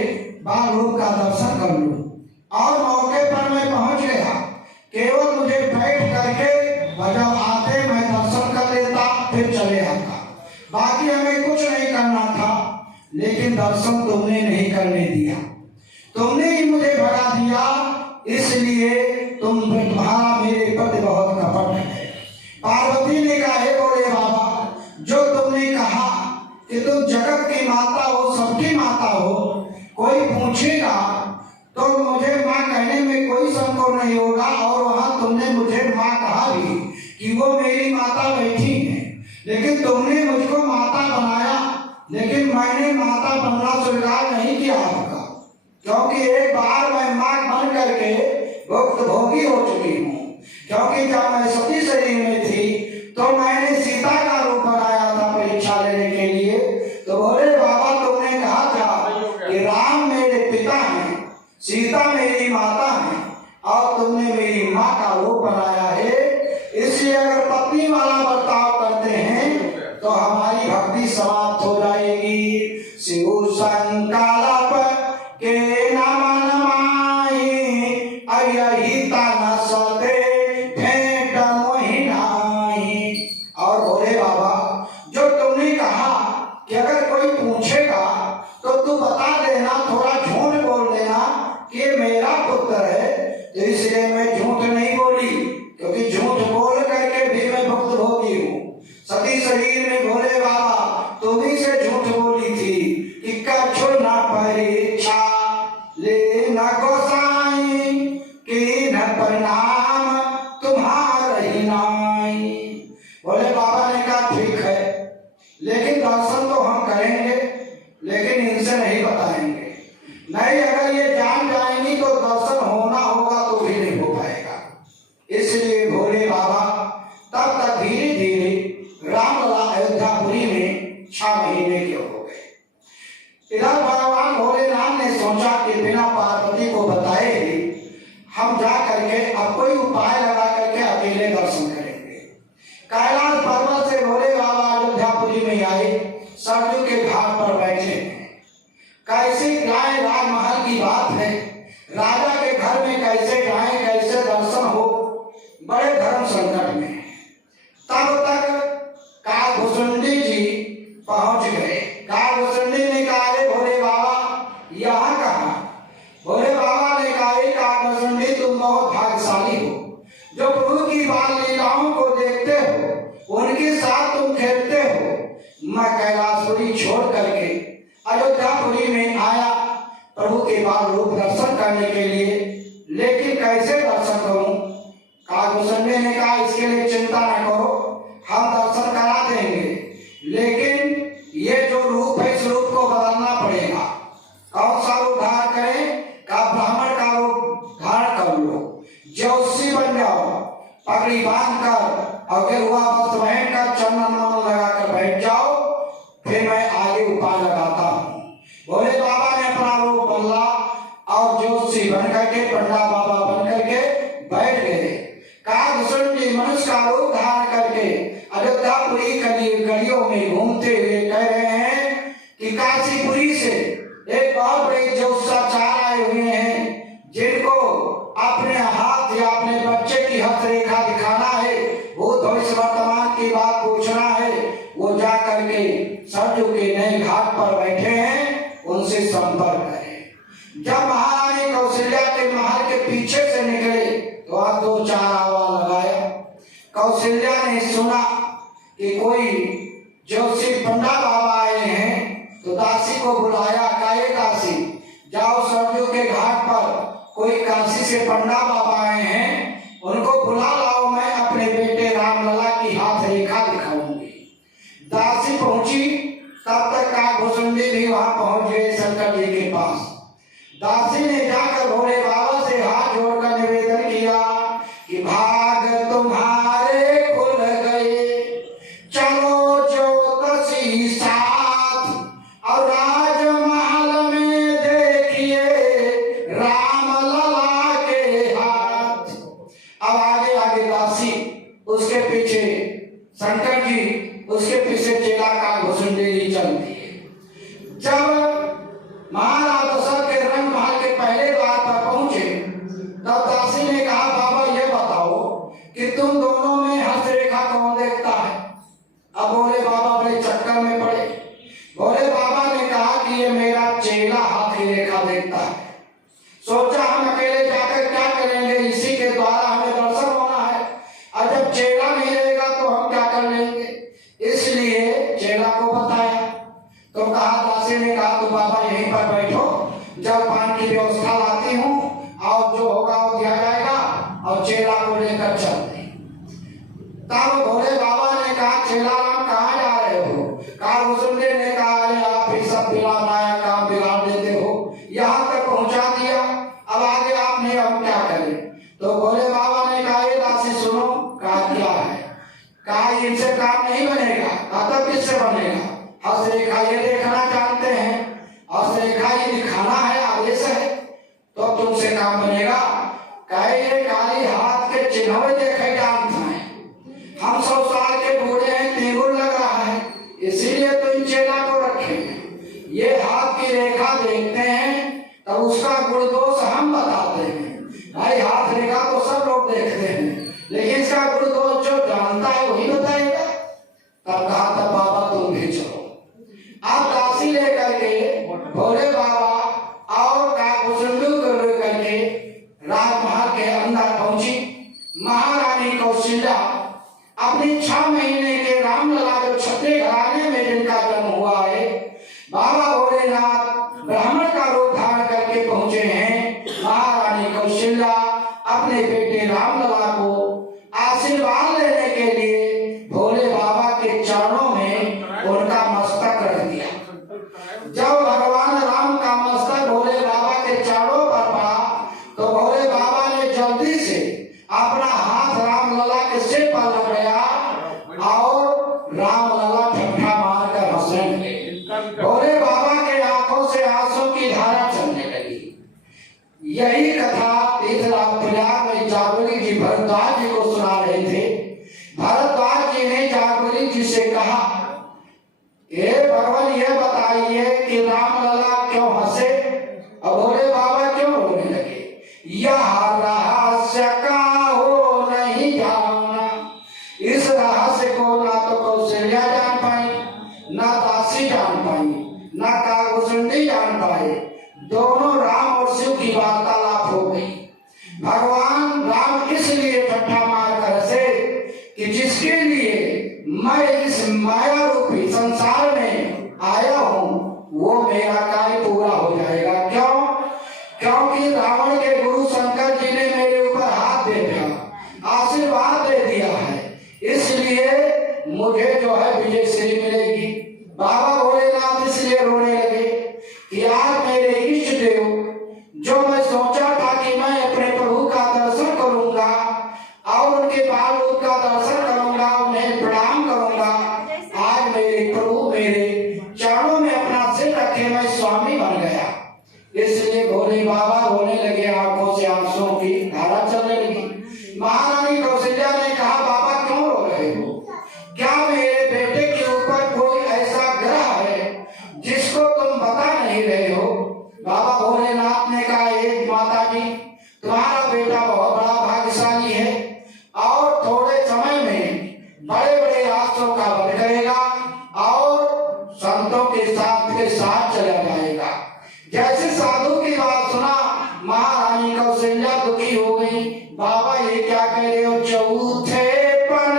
बाल रूप का दर्शन कर लूं। और मौके पर मैं पहुंच गया। केवल मुझे बैठ करके जब आते मैं दर्शन कर लेता, फिर चले आता। बाकी हमें कुछ नहीं करना था, लेकिन दर्शन तुमने नहीं करने दिया। तुमने ही मुझे भगा दिया, इसलिए तुम्हारा मेरे प्रति बहुत कपट है। पार्वती ने कहा, हे भोले बाबा, जो तुमने कहा कि तुम जगत की माता हो, सबकी माता हो, कोई पूछेगा तो मुझे माँ कहने में कोई संकोच नहीं होगा। और वहां तुमने मुझे माँ कहा भी कि वो मेरी माता बैठी है, लेकिन तुमने मुझको माता बनाया, लेकिन मैंने माता बनना स्वीकार नहीं किया आपका, क्योंकि एक बार मैं माँ बन करके भुक्त भोगी हो चुकी हूँ। क्योंकि जब मैं सती शरीर में थी तो मैंने सीता का रूप बनाया था परीक्षा लेने के लिए। तो भोले बाबा तुमने कहा था कि राम मेरे पिता हैं, सीता मेरी माता है, और तुमने मेरी माँ का रूप बनाया है। इसलिए अगर पत्नी वाला बर्ताव करते हैं तो हमारी भक्ति समाप्त हो जाएगी। शिव संकल्प के नमन माही अयहिता न सते भेंट मोहि नाहि। और भोले बाबा, जो तुमने कहा कि अगर कोई पूछेगा तो तू बता देना, थोड़ा झूठ बोल देना कि मेरा पुत्र है, तो इसलिए मैं झूठ नहीं बोली, क्योंकि झूठ बोल करके भी मैं भक्त भोगी हूँ। सती शरीर में भोले बाबा तुम्ही से झूठ बोली थी कि कछु न परीक्षा ले न गोसाई कि न परिणाम तुम्हारा ही नाई। भोले बाबा ने कहा ठीक है, लेकिन दर्शन तो हम करेंगे, लेकिन इनसे नहीं बताएंगे। नहीं, अगर ये जान जाएंगी तो दर्शन होना होगा तो भी नहीं हो पाएगा। इसलिए भोले बाबा तब तक धीरे धीरे रामलला अयोध्यापुरी में 6 महीने के हो गए। इधर भगवान भोलेनाथ ने सोचा कि बिना पार्वती को बताए हम जा करके अब कोई उपाय लगा करके अकेले दर्शन करेंगे। कैलाश पर्वत से भोले बाबा अयोध्यापुरी में आए, सरयू के घाट पर बैठे हैं। कैसे गाय राजमहल की बात है, राजा के घर में कैसे गाय, कैसे दर्शन हो, बड़े धर्म संकट में। तब तक कालभूषुंडी जी पहुंच गए। कालभूषुंडी ने कहा, भोले बाबा यहाँ कहाँ? भोले बाबा ने कहा, कालभूषुंडी तुम बहुत भाग्यशाली हो, जो प्रभु की बाल लीलाओं को देखते हो, उनके साथ तुम खेलते हो। मैं कैलाशपुरी छोड़ करके अयोध्यापुरी में आया प्रभु के बाल रूप दर्शन करने के लिए, लेकिन कैसे दर्शन करूं? कालभूषुंडी ने कहा, इसके लिए चिंता न करो, हम दर्शन करा देंगे, लेकिन ये जो रूप है इस रूप को बदलना पड़ेगा। कौन सा रूप धारण करें? का ब्राह्मण का रूप धारण कर लो, ज्योतिषी बन जाओ, पगड़ी बांध कर और गेरुआ वस्त्र पहन कर चंदन नमन लगा कर बैठ जाओ, फिर मैं आगे उपाय लगाता हूँ। भोले बाबा ने अपना रूप बदला और ज्योतिषी बन करके, पंडा बाबा बन करके बैठ गए। कालभूषुंडी मनुष्य का रूप धारण करके अयोध्यापुरी गलियों में घूमते हुए कह रहे हैं कि काशीपुरी से एक बहुत बड़े ज्योतिषाचार्य आए हुए हैं, जिनको अपने हाथ या अपने बच्चे की हस्तरेखा दिखाना है, भूत भविष्य वर्तमान की बात पूछना है। वो जा करके सरयू के नए घाट पर बैठे हैं, उनसे संपर्क करें। जब महारानी कौशल्या के महल के पीछे से निकले तो आज 2-4 आवाज लगाया। कौशल्या ने सुना कि कोई ज्योतिषी पंडा बाबा आए हैं, तो दासी को बुलाया। काहे दासी, जाओ सरयू के घाट पर कोई काशी से पंडा बाबा आए हैं, उनको बुला लाओ, मैं अपने बेटे रामलला की हाथ रेखा दिखाऊंगी। दासी पहुंची, तब तक कालभूषुंडी भी वहां पहुंच गए शंकर जी के पास। दासी ने जाकर भोले बाबा से हाथ जोड़कर निवेदन किया कि भाग तुम्हारे खुल गए, चलो ज्योतिषी साथ और राजमहल में देखिए रामलला के हाथ। अब आगे आगे दासी, उसके पीछे शंकर जी, उसके पीछे चेला कालभूषुंडी जी चलती है। जब चेला हाथ की रेखा देखता है। सोचा हम अकेले जाकर क्या करेंगे, इसी के द्वारा हमें दर्शन होना है, और जब चेला नहीं रहेगा तो हम क्या कर लेंगे। इसलिए चेला को बताया तो कहा, दासी ने कहा तो बाबा यहीं पर बैठो, जलपान की व्यवस्था लाती हूँ और जो होगा वो दिया जाएगा, और चेला को लेकर चलते। तब भोले बाबा ने कहा, चेला राम कहाँ जा रहे हो। कहा, मुसुंडी ने कहा, आप ही सब बिना बनाया काम बिगाड़ देते हो, यहाँ तक पहुँचा दिया, अब आगे आप नहीं, हम क्या करें। तो भोले बाबा ने कहा, ये दासी सुनो। कहा, क्या है। कहा, इनसे काम नहीं बनेगा। कहा, तब किससे बनेगा। हस्तरेखा ये देखना चाहते हैं, हस्तरेखा ये दिखाना है, आदेश है, तो तुमसे काम बनेगा। कहे, ये काली हाथ के चिन्ह देखे जानते हैं, हम 100 साल के बूढ़े हैं, तेगुर लग रहा है, इसीलिए तो इन चेला को रखे हैं। ये हाथ की रेखा देखते हैं तब उसका गुण दोष हम बताते हैं। भाई हाथ रेखा तो सब लोग देखते हैं, लेकिन इसका गुण दोष जो जानता है वही बताएगा। तब कहा, तब बाबा तुम भी चलो। आप दासी लेकर के भोले बाबा और काकुसुंडू करके राजमहल के अंदर पहुंची। महारानी कौशल्या अपनी 6 महीने के रामलला जो छठे घराने में जिनका जन्म हुआ है, बाबा भोलेनाथ ब्राह्मण का रूप धारण करके पहुंचे हैं। महारानी कौशल्या अपने बेटे रामलला को आशीर्वाद लेने के लिए भोले बाबा के चरणों में उनका मस्तक रख दिया। जब भगवान राम का मस्तक भोले बाबा के चरणों पर पड़ा तो भोले बाबा ने जल्दी से अपना हाथ रामलला के सिर पर लगाया और रामलला ठट्ठा मारकर हंसने लगे। भोले बाबा के आंखों से आंसू की धारा चलने लगी। यही कथा तीर्थराज में जागुली जी भरद्वाज जी को सुना रहे थे। भरद्वाज जी ने जागुली जी से कहा, हे भगवान ये बताइए कि रामलला क्यों हंसे और भोले बाबा क्यों रोने लगे। यह रहस्य का हो नहीं जाना। इस रहस्य को ना तो कौशल्या जान पाई, ना दासी जान पाई, ना काकुसुंडी जान पाए। दोनों राम और शिव की वार्तालाप हो गई। भगवान राम इसलिए ठट्ठा मार कर हंसे कि जिसके लिए मैं इस माया रूपी संसार में आया हूँ वो मेरा कार्य पूरा हो जाएगा। क्यों? क्योंकि रावण के गुरु शंकर जी ने मेरे ऊपर हाथ दे दिया, आशीर्वाद दे दिया है, इसलिए मुझे जो है विजय श्री मिलेगी। बाबा भोलेनाथ इसलिए रोने लगे कि आज मेरे इष्ट देव, जो मैं सोचा था कि मैं अपने प्रभु का दर्शन करूंगा और उनके बाल रूप का दर्शन करूंगा, उन्हें प्रणाम करूंगा, आज मेरे प्रभु मेरे चरणों में अपना सिर रखे मैं स्वामी बन गया। इसलिए भोले बाबा रोने लगे, आंखों से आंसुओं की धारा चलने लगी। महारानी कौशल्या ने कहा, बाबा क्यों रो रहे हो। क्या मेरे बेटे के ऊपर कोई ऐसा ग्रह है जिसको तुम बता नहीं रहे हो। बाबा भोलेनाथ ने कहा, एक माता जी, तुम्हारा बेटा बहुत बड़ा भाग्यशाली है और थोड़े समय में बड़े बड़े रास्तों का वन करेगा और संतों के साथ चला जाएगा। जैसे साधु की बात सुना महारानी कौशल्या दुखी हो गई। बाबा ये क्या कह रहे हो। चौथे पन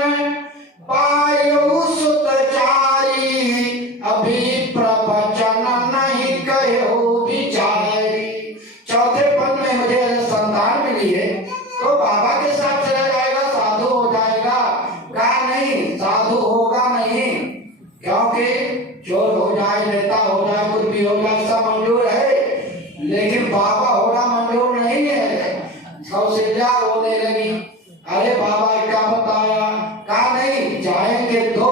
पायो सुतचारी, अभी प्रवचन नहीं कहो बिचारी। चौथे पन में मुझे संतान मिली है तो बाबा के साथ चला जाएगा, साधु हो जाएगा। कहा नहीं, साधु होगा नहीं, क्योंकि चोर हो जाए, नेता हो जाए, कुछ भी हो जाए, सब मंजूर है, लेकिन बाबा होना मंजूर नहीं है। कौशल्या रोने लगी, अरे बाबा क्या बताया। कहा नहीं, जाएंगे 2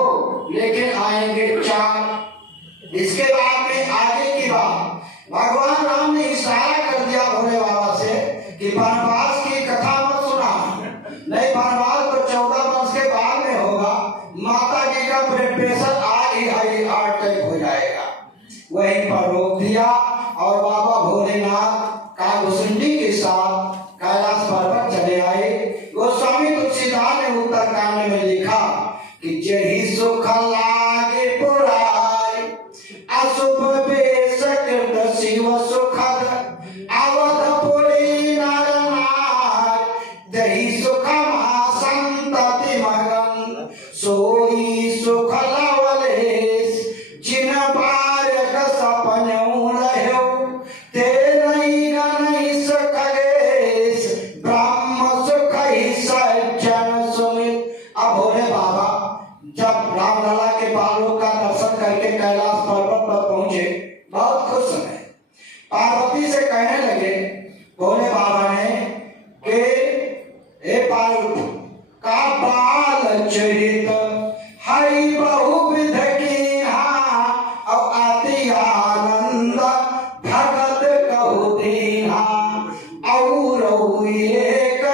लेकिन आएंगे 4। इसके बाद में आगे की बात भगवान राम ने इशारा कर दिया भोले बाबा से कि वनवास की कथा मत सुना, नहीं वनवास तो 14 वर्ष के बाद में होगा। माता जी का ब्लड प्रेशर आज ही हार्ट अटैक हो जाएगा। वहीं पर रोक दिया और बाबा भोलेनाथ काकुसुंडी के साथ कैलाश पर्वत चले आए। गोस्वामी तुलसीदास ने उत्तरकांड में लिखा कि जही सुख लागे पुराई, अशुभ बेशक शिव सुखद अवधपुरी नरनाथ, दही सुखमा संतति मगन, सोई सुख लवलेश, जिन बारक सपनऊ रह्यो, ते नहीं गणेश खगेश, ब्रह्म सुख ही सज्जन सुमित। अब भोले बाबा जब रामलला के बालों का दर्शन करके कैलाश पर्वत पर पहुंचे, बहुत खुश हुए। पार्वती से कहने लगे भोले बाबा ने कि हे पार्वती का बाल चरित हरि बहुविध कीन्हा, अब अति आनंद भगत कहु दीन्हा, और एक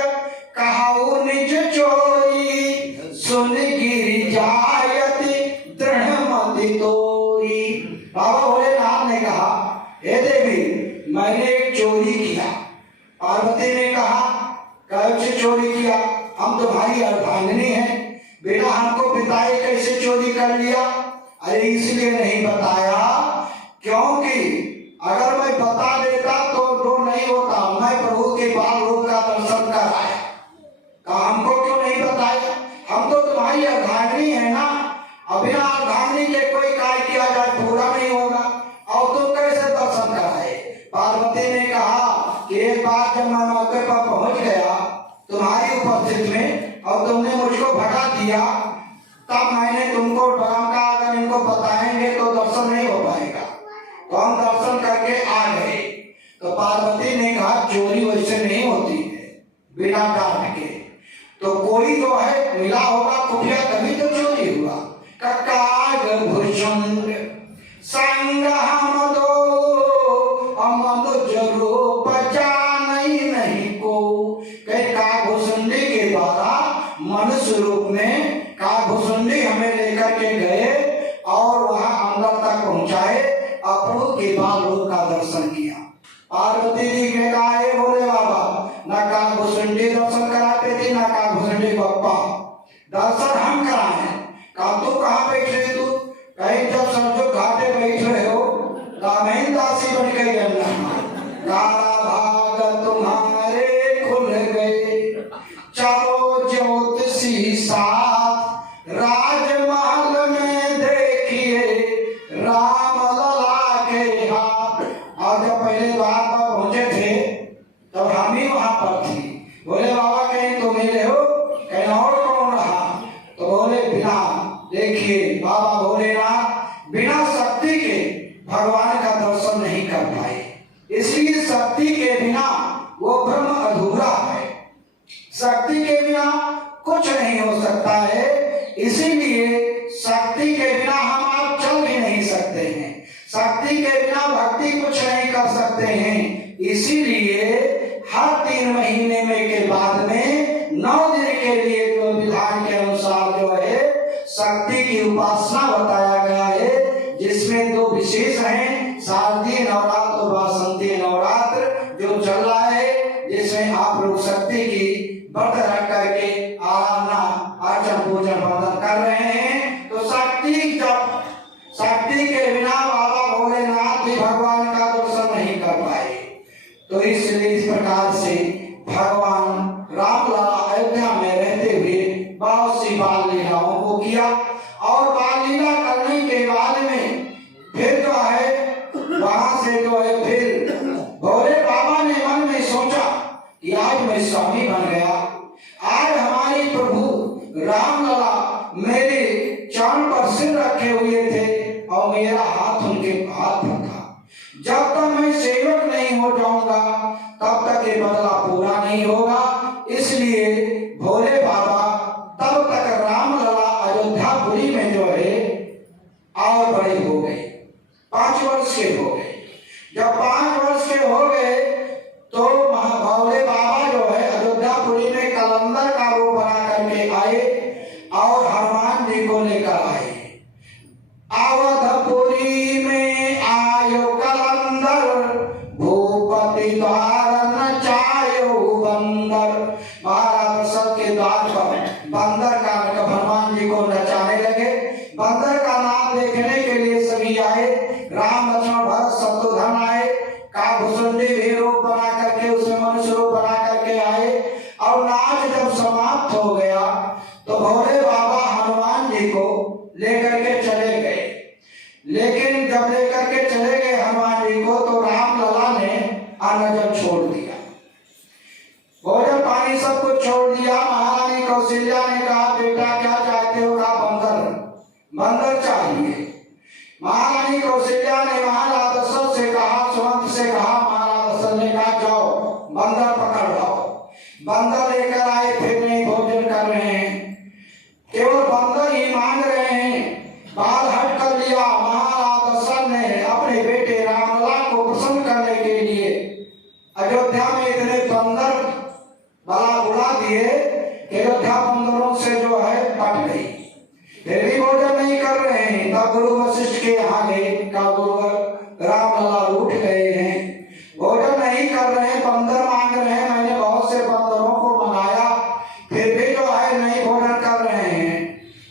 कहु निज चोरी, सुन गिरि जायति दृढ़मति तोरी। बाबा भोलेनाथ ने कहा हे देवी मैंने एक चोरी किया। पार्वती ने कहा कैसे चोरी किया? हम तुम्हारी अर्धांगिनी हैं, बिना हमको बताए कैसे चोरी कर लिया? अरे इसलिए नहीं बताया क्योंकि अगर मैं बता देता तो नहीं होता, मैं प्रभु के बाल रूप का दर्शन कर आया। कहा हमको क्यों नहीं बताया? हम तो तुम्हारी अर्धांगिनी है ना, अब बिना अर्धांगिनी के कोई कार्य किया जाए पूरा नहीं होगा, और तुम कैसे दर्शन कराए? पार्वती ने कहा कि एक बार जब मैं मौके पर पहुंच गया तुम्हारी उपस्थिति में और तुमने मुझको भगा दिया, तब मैंने तुमको धर्म का अगर इनको बताएंगे तो दर्शन नहीं हो पाएगा, तो हम दर्शन करके आ गए। तो पार्वती ने कहा चोरी वैसे नहीं होती है बिना डांट के, तो कोई तो है मिला होगा खुफिया, तभी तो चोरी हुआ। काग भुजंग संग हम दो, मनुज रूप जानई नहीं को। कागभुसुंडी के द्वारा मनुष्य रूप में कागभुसुंडी हमें लेकर के गए और वहां अंदर तक पहुंचाए, प्रभु के बाल रूप का दर्शन किया। पार्वती जी ने कहा बोले बाबा न कागभुसुंडी दर्शन कराते थे न कागभुसुंडी बप्पा दर्शन हम कराए। कहा तू कहाँ बैठ रहे? तू कहीं जब समझो घाटे बैठ रहे हो रामेन दासी बन गई अन्ना, काला भाग तुम्हारे खुल गए, चलो ज्योतिषी साथ राजमहल में देखिए राम लला के हाथ। और जब पहले द्वार पर पहुंचे थे तब हम ही वहां पर थे। बोले बाबा कहीं तुम मिले हो? कहीं और कौन रहा? तो बोले बिना देखिए बाबा भोलेनाथ बिना शक्ति के भगवान का दर्शन नहीं कर पाए, इसलिए शक्ति के बिना वो ब्रह्म अधूरा है। शक्ति के बिना कुछ नहीं हो सकता है, इसीलिए शक्ति के बिना हम आप चल भी नहीं सकते हैं, शक्ति के बिना भक्ति कुछ नहीं कर सकते हैं। इसीलिए हर 3 महीने में के बाद में 9 दिन के लिए जो विधान के अनुसार जो है शक्ति की उपासना बताया गया है, जिसमें 2 विशेष हैं, शारदीय नवरात्र और वासंती नवरात्र जो चल रहा है, जिसमें आप लोग शक्ति की व्रत रख करके आराधना अर्चन पूजन वंदन कर रहे हैं। तो शक्ति के बिना बाबा भोलेनाथ भी भगवान का दर्शन नहीं कर पाए। तो इसलिए इस प्रकार से भगवान रामलला अयोध्या में रहते हुए बहुत सी बाल लीलाओं को किया, और बाल लीला करने के बाद में फिर जो है वहां से जो है फिर भोले बाबा ने मन में सोचा कि आज मैं स्वामी बन गया, आज हमारे प्रभु रामलला मेरे चरण पर सिर रखे हुए थे और मेरा हाथ उनके हाथ पर था। जब तक मैं सेवक नहीं हो जाऊंगा तब तक ये बदला पूरा नहीं होगा। इसलिए भोले बाबा तब तक रामलला अयोध्यापुरी में जो है और बड़े हो गए, 5 वर्ष के हो गए। जब 5 वर्ष के हो गए तो भोले बाबा जो है अयोध्यापुरी में कलंदर का रूप बना करके आए और हनुमान जी को लेकर आए। अवधपुरी में आयो कलंदर, भूपति द्वार नचायो बंदर। महाराज के द्वार पर बंदर का हनुमान जी को नचाने लगे। बंदर का नाम देखने के लिए सभी आए, राम लक्ष्मण भरत शत्रुघ्न आए। काभुसुंडी भी रूप बना करके उसमें मनुष्य रूप बना करके आए और नाच जब समाप्त हो गया तो भोले बाबा हनुमान जी को लेकर के चले गए। लेकिन जब लेकर के चले गए हनुमान जी को तो राम लला ने अन्न जल छोड़ दिया, भोजन पानी सब कुछ छोड़ दिया। महारानी कौशल्या ने कहा बेटा क्या चाहते हो? कहा बंदर, बंदर चाहिए। महारानी कौशल्या ने महाराज दशरथ से कहा, सुमंत से कहा, महाराज दशरथ ने कहा जाओ बंदर पकड़ लाओ। बंदर लेकर आए, फिर नहीं भोजन कर रहे हैं, केवल बंदर ही मांग रहे हैं। बाल हट कर लिया। महाराज दशरथ ने अपने बेटे रामलला को प्रसन्न करने के लिए अयोध्या में इतने बंदर बला बुला दिए कि अयोध्या बंदरों से जो है पट गई। फिर भी भोजन नहीं कर रहे हैं। तब गुरु वशिष्ठ के यहाँ गए, का गुरुवर रामलला उठ गए हैं, भोजन नहीं कर रहे हैं, बंदर मांग रहे हैं। मैंने बहुत से बंदरों को मंगाया, फिर भी जो है नहीं भोजन कर रहे हैं।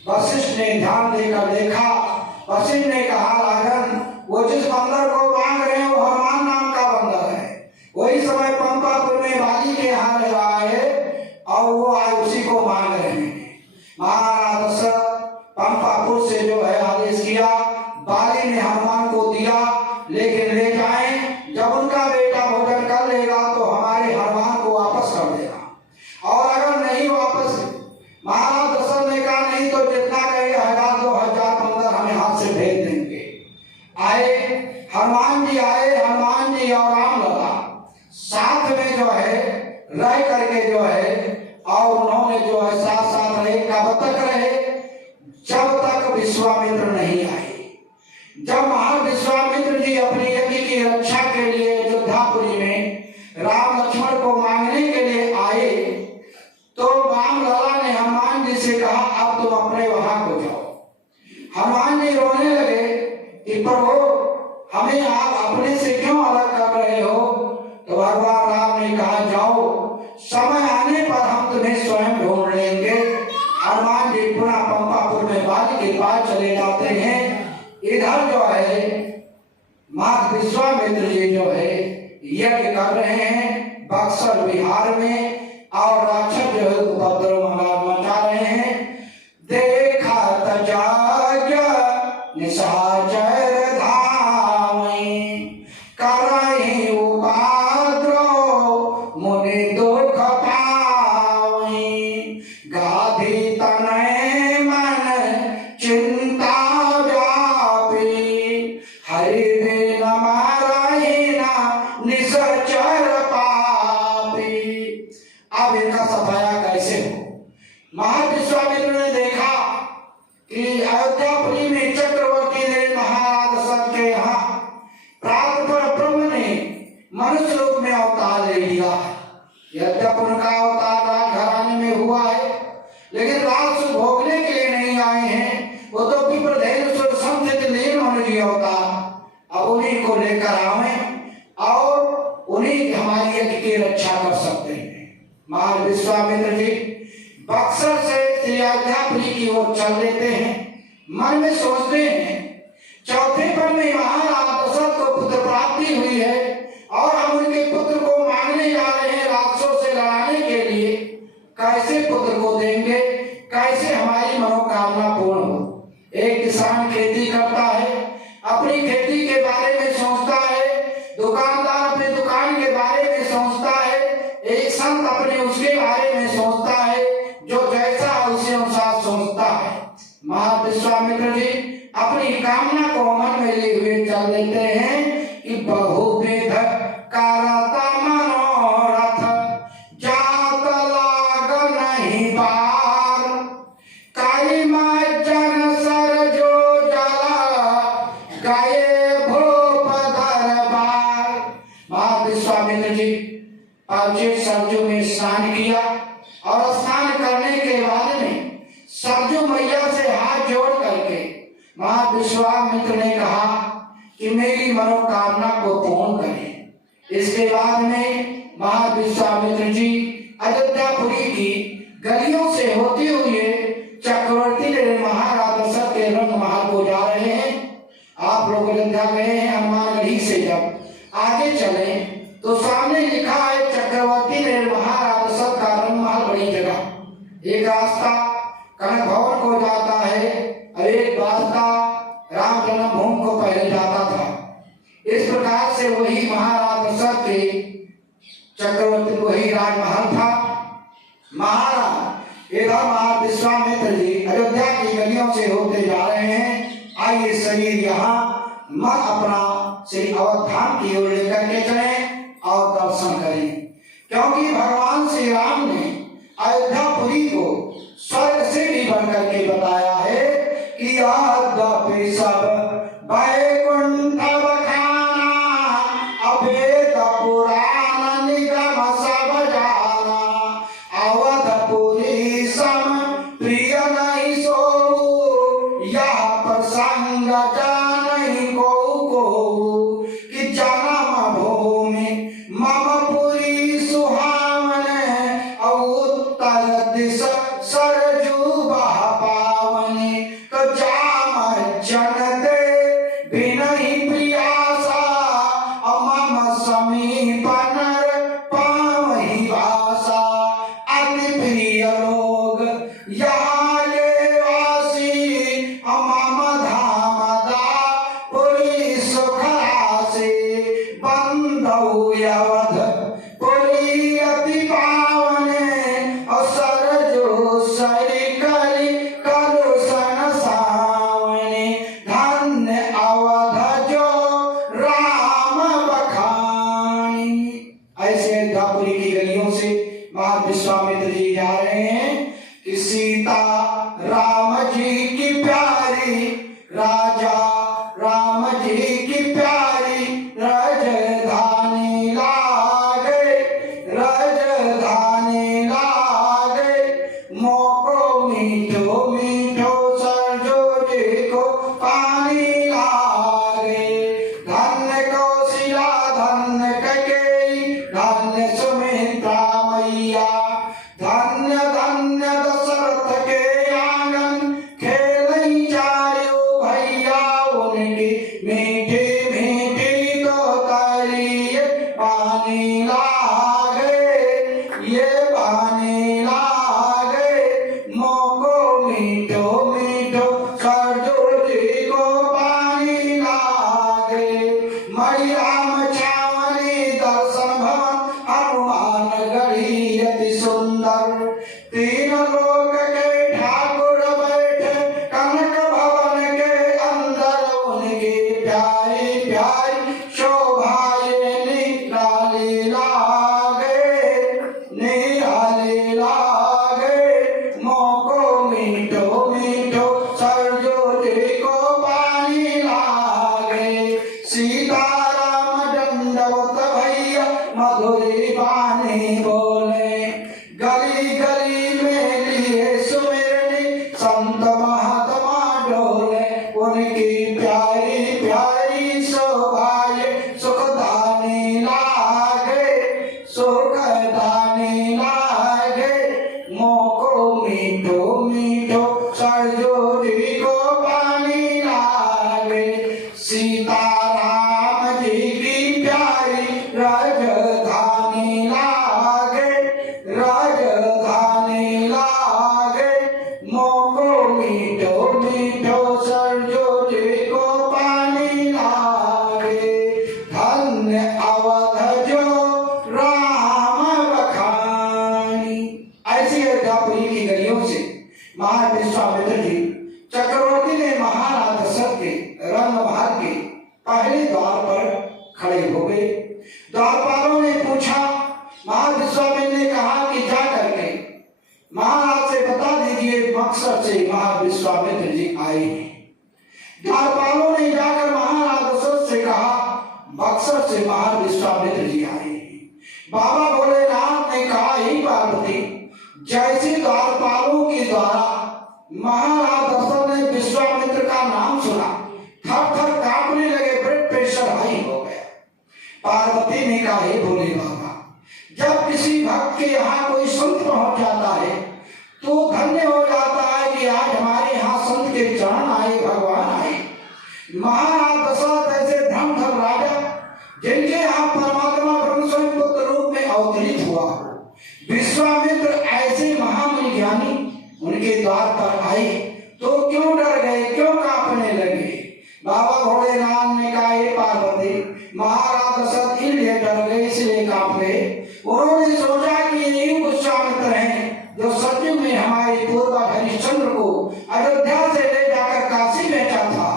वशिष्ठ ने ध्यान देकर देखा। वशिष्ठ ने कहा राजन, वो जिस बंदर को मांग रहे हैं वो हनुमान नाम का बंदर है। वही समय पंपापुर में बाली के यहाँ रह रहा है और वो आए उसी को मांग रहे हैं। महाराज दशरथ पंपापुर से जो है आदेश किया, बाली ने हनुमान को दिया, लेकिन ले जाएं, जब उनका बेटा भोजन कर लेगा तो हमारे हनुमान को वापस कर देगा। और अगर नहीं वापस, महाराज दशरथ ने कहा नहीं तो जितना कहेगा 1000-2000 बंदर हमें हाथ से भेज देंगे। आए हनुमान जी, आए हनुमान जी और रामलला साथ में जो है रह करके जो है, और उन्होंने जो है साथ साथ रहे। कब तक रहे? जब तक विश्वामित्र नहीं आए। जब महाविश्वामित्र जी अपनी यज्ञ की रक्षा के लिए अयोध्यापुरी में राम लक्ष्मण को मांगने के लिए आए तो रामलला ने हनुमान जी से कहा अब तुम अपने वहां को जाओ। हनुमान जी रोने लगे कि प्रभु हमें आप अपने से क्यों अलग कर रहे हो? तो भगवान राम ने कहा जाओ, समय आने पर हम तुम्हें स्वयं ढूंढ लेंगे। हनुमान जी पुनः पंपापुर में बाली के पास चले जाते हैं। इधर जो है माता विश्वामित्र जी जो है यज्ञ कर रहे हैं बक्सर बिहार में, और राक्षस जो है उपद्रव मचा रहे हैं। देखा तजाज निशाचर धावई करहि उपद्रव मुनि दुख पावई गाधी तनय मन चिंता व्यापी हरि बिन मारहि न निशाचर पापी। अब इनका सफाया कैसे हो? महाविश्वामित्र ने देखा कि अयोध्यापुरी में चक्रवर्ती ने महाराज दशरथ के यहाँ प्राप्त पर ब्रह्म ने मनुष्य रूप में अवतार ले लिया है। यद्यप उनका अवतार राजघराने में हुआ है, लेकिन राजसुख भोगने के लिए नहीं आए हैं। वो तो विप्रधेनुसुर संस्थित लीन होने की अवतार, अब उन्हीं को लेकर आवे और उन्हीं हमारी यज्ञ की रक्षा कर सकते हैं। महाराज विश्वामित्र जी बक्सर से अयोध्यापुरी की ओर चल देते हैं। मन में सोचते हैं चौथे पर में महाराज दशरथ को पुत्र प्राप्ति हुई है और हम उनके पुत्र को मांगने जा रहे हैं राक्षसों से लड़ाने के लिए। कैसे पुत्र को देंगे? कैसे हमारी मनोकामना पूर्ण हो? एक किसान खेती करता है, अपनी खेती के बारे में सोचता है, दुकानदार अपनी दुकान के बारे में सोचता है, एक संत अपने उसके बारे में सोचता है, जो जैसा उसी अनुसार सोचता है। महाविश्वामित्र जी अपनी कामना को मन में लिए हुए चल देते हैं कि बहुविध करता मनोरथ जात लाग नहीं पार काई जन सर जो जला गए भूप दरबार। महाविश्वामित्र जी पहुंचे, सरजू में स्नान किया और स्नान करने के बाद में सरजू मैया से हाथ जोड़ करके महाविश्वामित्र ने कहा कि मेरी मनोकामना को पूर्ण करें। इसके बाद में महाविश्वामित्र जी अयोध्यापुरी की गलियों से होते हुए चक्रवर्ती ने महाराज दशरथ के रंग महल को जा रहे हैं। आप लोग अयोध्या गए हैं हनुमानगढ़ी से, जब आगे चले तो सामने लिखा है चक्रवर्ती ने महाराज दशरथ का रंगमहल बड़ी जगह। एक रास्ता कनक भवन को जाता है और एक रास्ता राम जन्मभूमि को पहले जाता था। इस प्रकार से वही महाराज दशरथ के चक्रवर्ती वही राजमहल था। महाराज इधर महाराज विश्वामित्र जी अयोध्या की गलियों से होते जा रहे हैं। आइए शरीर यहाँ मन अपना श्री अवधाम की ओर लेकर के चले और दर्शन करें, क्योंकि भगवान श्री राम ने अयोध्यापुरी को स्वर्ग से भी बढ़ करके बताया है कि यद्यपि सब वैकुंठ बखाना अभेद पुराण निगम सब जाना अवधपुरी सम प्रिय नहीं सो यह प्रसंग जानहि को कि जन्म भूमि मम पुरी सुहावने उत्तर दिश सरजू बह पावने तो जाम जन दे बिनहि प्रियासा मम समीप नर पावहि वासा अति प्रिय लोग यहाँ के वासी मम धाम दा पुरी सुखरासी बंधु अवध पुरी अति पावने सरजो सरी करी कलुषण सावने धन्य अवध जो राम बखानी। ऐसे अयोध्यापुरी की गलियों से महाराज विश्वामित्र जी जा रहे हैं कि सीता राम जी की प्यारी राजा राम जी की प्यारी राजधानी लागे राजधानी लागे मोको मीठो मीठो सरजो जी को पानी लागे धन्य कौशिला धन्य कैकेयी धन्य सुमित्रा मैया धन्य धन्य दशरथ के आंगन खेलई चारो भैया उनकी मीठी मीठी तो तारी पानी लागे ये पानी लागे मोको मीठो मीठो सरजो जी को पानी लागे मई राम छावनी दर्शन भवन हनुमान गढ़ी अति सुंदर तीन लोक के ठाकुर बैठे कनक भवन के अंदर उनकी प्यारी प्यारी शोभा निराली लागे मोको मीठो मीठो सरजो जी को पानी लागे सीताराम दंडवत भैया मधुरी बानी बोले गली गली में लिए सुमिरनी संत महात्मा डोले उनकी प्यारी प्यारी शोभाए सुखदानी लागे सुखदानी लागे मोको मीठो मीठो सरजो जी को पानी लागे सीताराम जी की प्यारी राजधानी लागे राजधानी लागे मोको मीठो मीठो सरजो जी को पानी लागे धन्य अवध जो राम बखानी। ऐसी अयोध्यापुरी की गलियों से महाराज विश्वामित्र जी चक्रवर्ती ने महाराज दशरथ के रंगमहल के पहले द्वार पर खड़े हो गए। द्वारपालों ने पूछा, महाराज विश्वामित्र ने कहा कि जा करके महाराज से बता दीजिए मकसद से महाराज विश्वामित्र जी आए हैं। द्वारपालों ने जाकर महाराज दशरथ से कहा मकसद से महाराज विश्वामित्र जी आए हैं। बाबा भोलेनाथ ने कहा, ही पार्वती जैसे द्वारपालों के द्वारा महाराज दशरथ ने विश्वामित्र का नाम सुना थर थर कांपने लगे, ब्लड प्रेशर हाई हो गया। पार्वती ने कहा, हे भोले बाबा जब किसी भक्त के यहाँ कोई संत पहुंच जाता है तो धन्य हो जाता है कि आज हमारे यहाँ संत के चरण आए, भगवान आए। महाराज दशरथ ऐसे धर्मधर राजा जिनके कांप गए। उन्होंने सोचा कि यही विश्वामित्र हैं जो सत्युग में हमारे पूर्वज हरिश्चंद्र को अयोध्या से ले जाकर काशी बेचा था,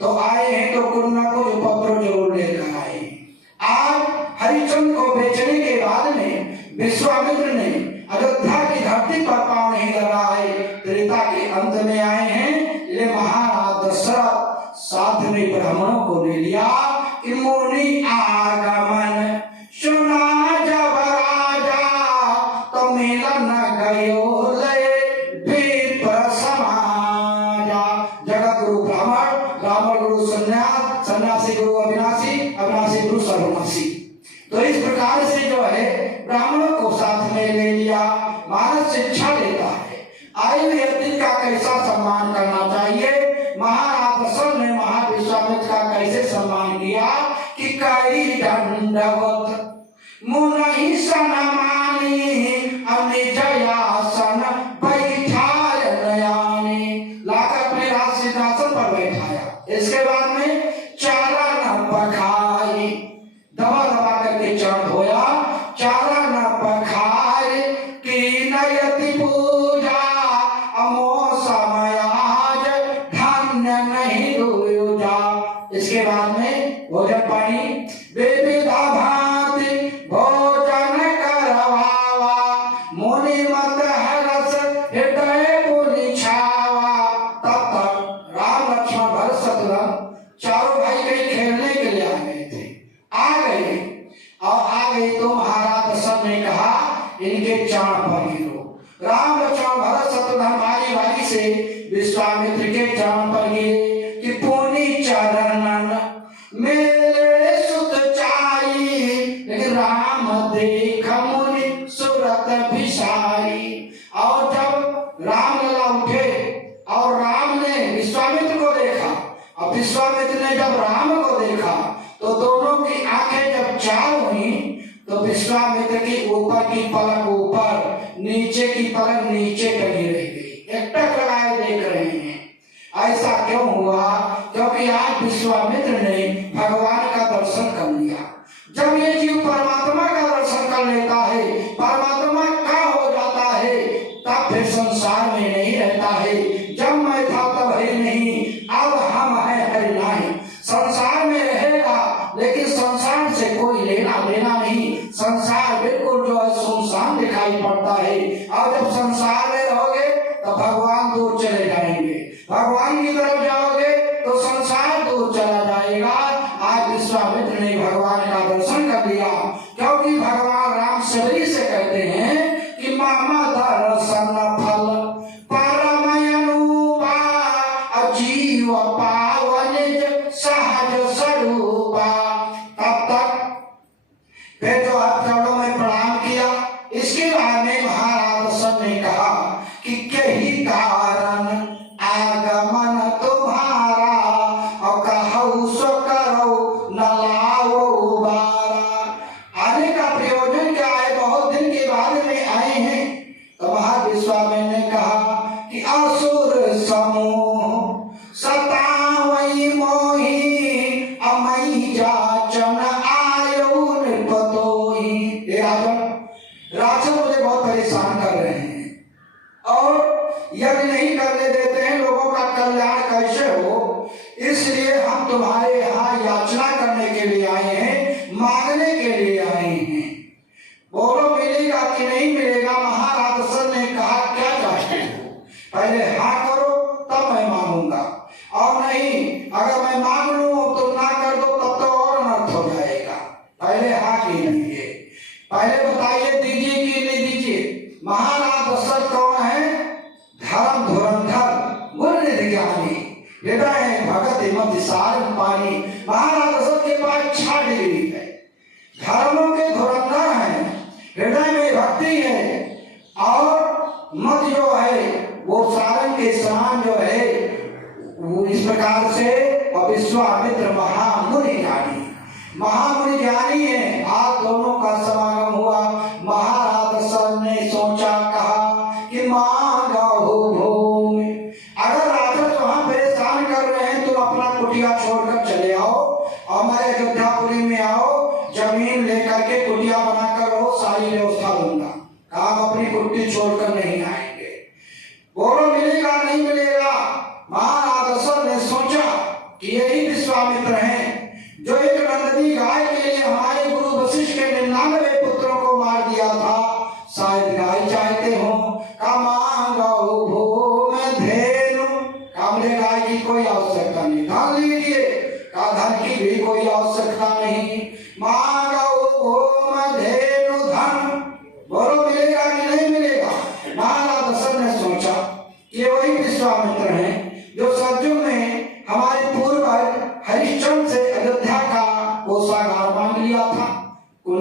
तो आए हैं तो कुछ न कुछ उपद्रव जरूर लेकर आए। आज हरिश्चंद्र को बेचने के बाद में विश्वामित्र ने अयोध्या की धरती पर पांव नहीं लगा है, त्रेता के अंत में आए हैं। ये महाराज दशरथ साथ में ब्राह्मणों को ले लिया कि मुनि आगमन सुना जब राजा, तो मिलन गयो ले विप्र समाजा। जगत गुरु ब्राह्मण, ब्राह्मण गुरु सन्यास, सन्यासी गुरु अविनाशी, अविनाशी गुरु सर्वनाशी। तो इस प्रकार से जो है ब्राह्मणों को साथ में ले लिया, मानस शिक्षा देता है। आयु व्यक्ति का कैसा सम्मान करना चाहिए, महाराज दशरथ ने महाविश्वामित्र का कैसे सम्मान किया कि कई दंडवत मुनि सन मानी, निज आसन बैठाय नयानी। लाकर अपने राज सिंहासन पर बैठाया। इसके बाद में चरण पखाई, दबा दबा करके चरण धोया। चरण पखाई की नयति पूजा, अमो समयाज धन्य नहीं दुर्योजा। इसके बाद में भोजन पानी विविधा भांति भोजन करवावा, मुनि मत हरस हृदय पुनि छावा। तब तक राम लक्ष्मण भरत शत्रुघ्न चारों भाई कहीं खेलने के लिए आ गए थे। आ गए तो महाराज दशरथ ने कहा इनके चरण पर गिरो। राम लक्ष्मण भरत शत्रुघ्न भाई भाई से विश्वामित्र के चरण पर गिरे कि पुनि चरणन मेरे सुत चाई, लेकिन राम देख मुनि सुरत भिसाई। और जब राम लला उठे और राम ने विश्वामित्र को देखा और विश्वामित्र ने जब राम को देखा, तो दोनों की आंखें जब चार हुई तो विश्वामित्र की ऊपर की पलक ऊपर, नीचे की पलक नीचे टंगी रह गई। एकटक लगाए देख रहे हैं। ऐसा क्यों हुआ? क्योंकि आज विश्वामित्र ने भगवान का दर्शन कर लिया। जब ये जीव परमात्मा का दर्शन कर लेता है, परमात्मा का हो जाता है, तब फिर संसार में नहीं रहता है। जब मैं था तब है नहीं, अब हम है नहीं। संसार में रहेगा लेकिन संसार से कोई लेना देना नहीं। संसार बिल्कुल जो है सुनसान दिखाई पड़ता है। और जब संसार में रहोगे तो भगवान दूर चले जाएंगे, भगवान की तरफ जाओगे तो संसार दूर चला जाएगा। आज विश्वामित्र ने भगवान का दर्शन कर लिया, क्योंकि भगवान राम शबरी से कहते हैं कि मामा दर्शन फल परम अनुपा, अजीव पावन सहज स्वरूपा। तब तक फिर जो हाथ चरणों में प्रणाम किया। इसके बाद में महाराज दशरथ ने कहा कि यही कारण आगमन तुम्हारा, और कहु सो करो न लाओ बारा। आने का प्रयोजन क्या है? बहुत दिन के बाद में आए हैं। तो महाविश्वामित्र ने कहा कि असुर समूह सतावई मोही, अमई जाचन आयो निपतोही। राजन मुझे बहुत परेशान कर रहे हैं और यज्ञ नहीं करने देते हैं, लोगों का कल्याण कैसे हो, इसलिए हम तुम्हारे यहाँ याचना करने के लिए आए हैं, मांगने के लिए आए हैं। बोलो मिलेगा कि नहीं मिलेगा? महाराज दशरथ ने कहा क्या चाहते हो? पहले हाँ करो तब मैं मांगूंगा, और नहीं अगर मैं मांग लूं तुम ना कर दो तब तो और अनर्थ हो जाएगा। पहले हाँ की नहीं है, पहले बताइए दीजिए कि नहीं दीजिए। महाराज दशरथ कौन है? धर्म धुरंधर गुण ज्ञानी, हृदय भगत मत सार पानी। महाराज दशरथ के पास 6 डिग्री है, धर्मों के धुरंधर हैं, हृदय में भक्ति है, और मत जो है वो सारंग के समान जो है वो इस प्रकार से। और विश्वामित्र महामुनि ज्ञानी, महामुनि ज्ञानी है। आज दोनों का समागम हुआ। महाराज दशरथ ने सोचा, कहा कि मांगो भूमि। अगर राजस वहां परेशान कर रहे हैं तो अपना कुटिया छोड़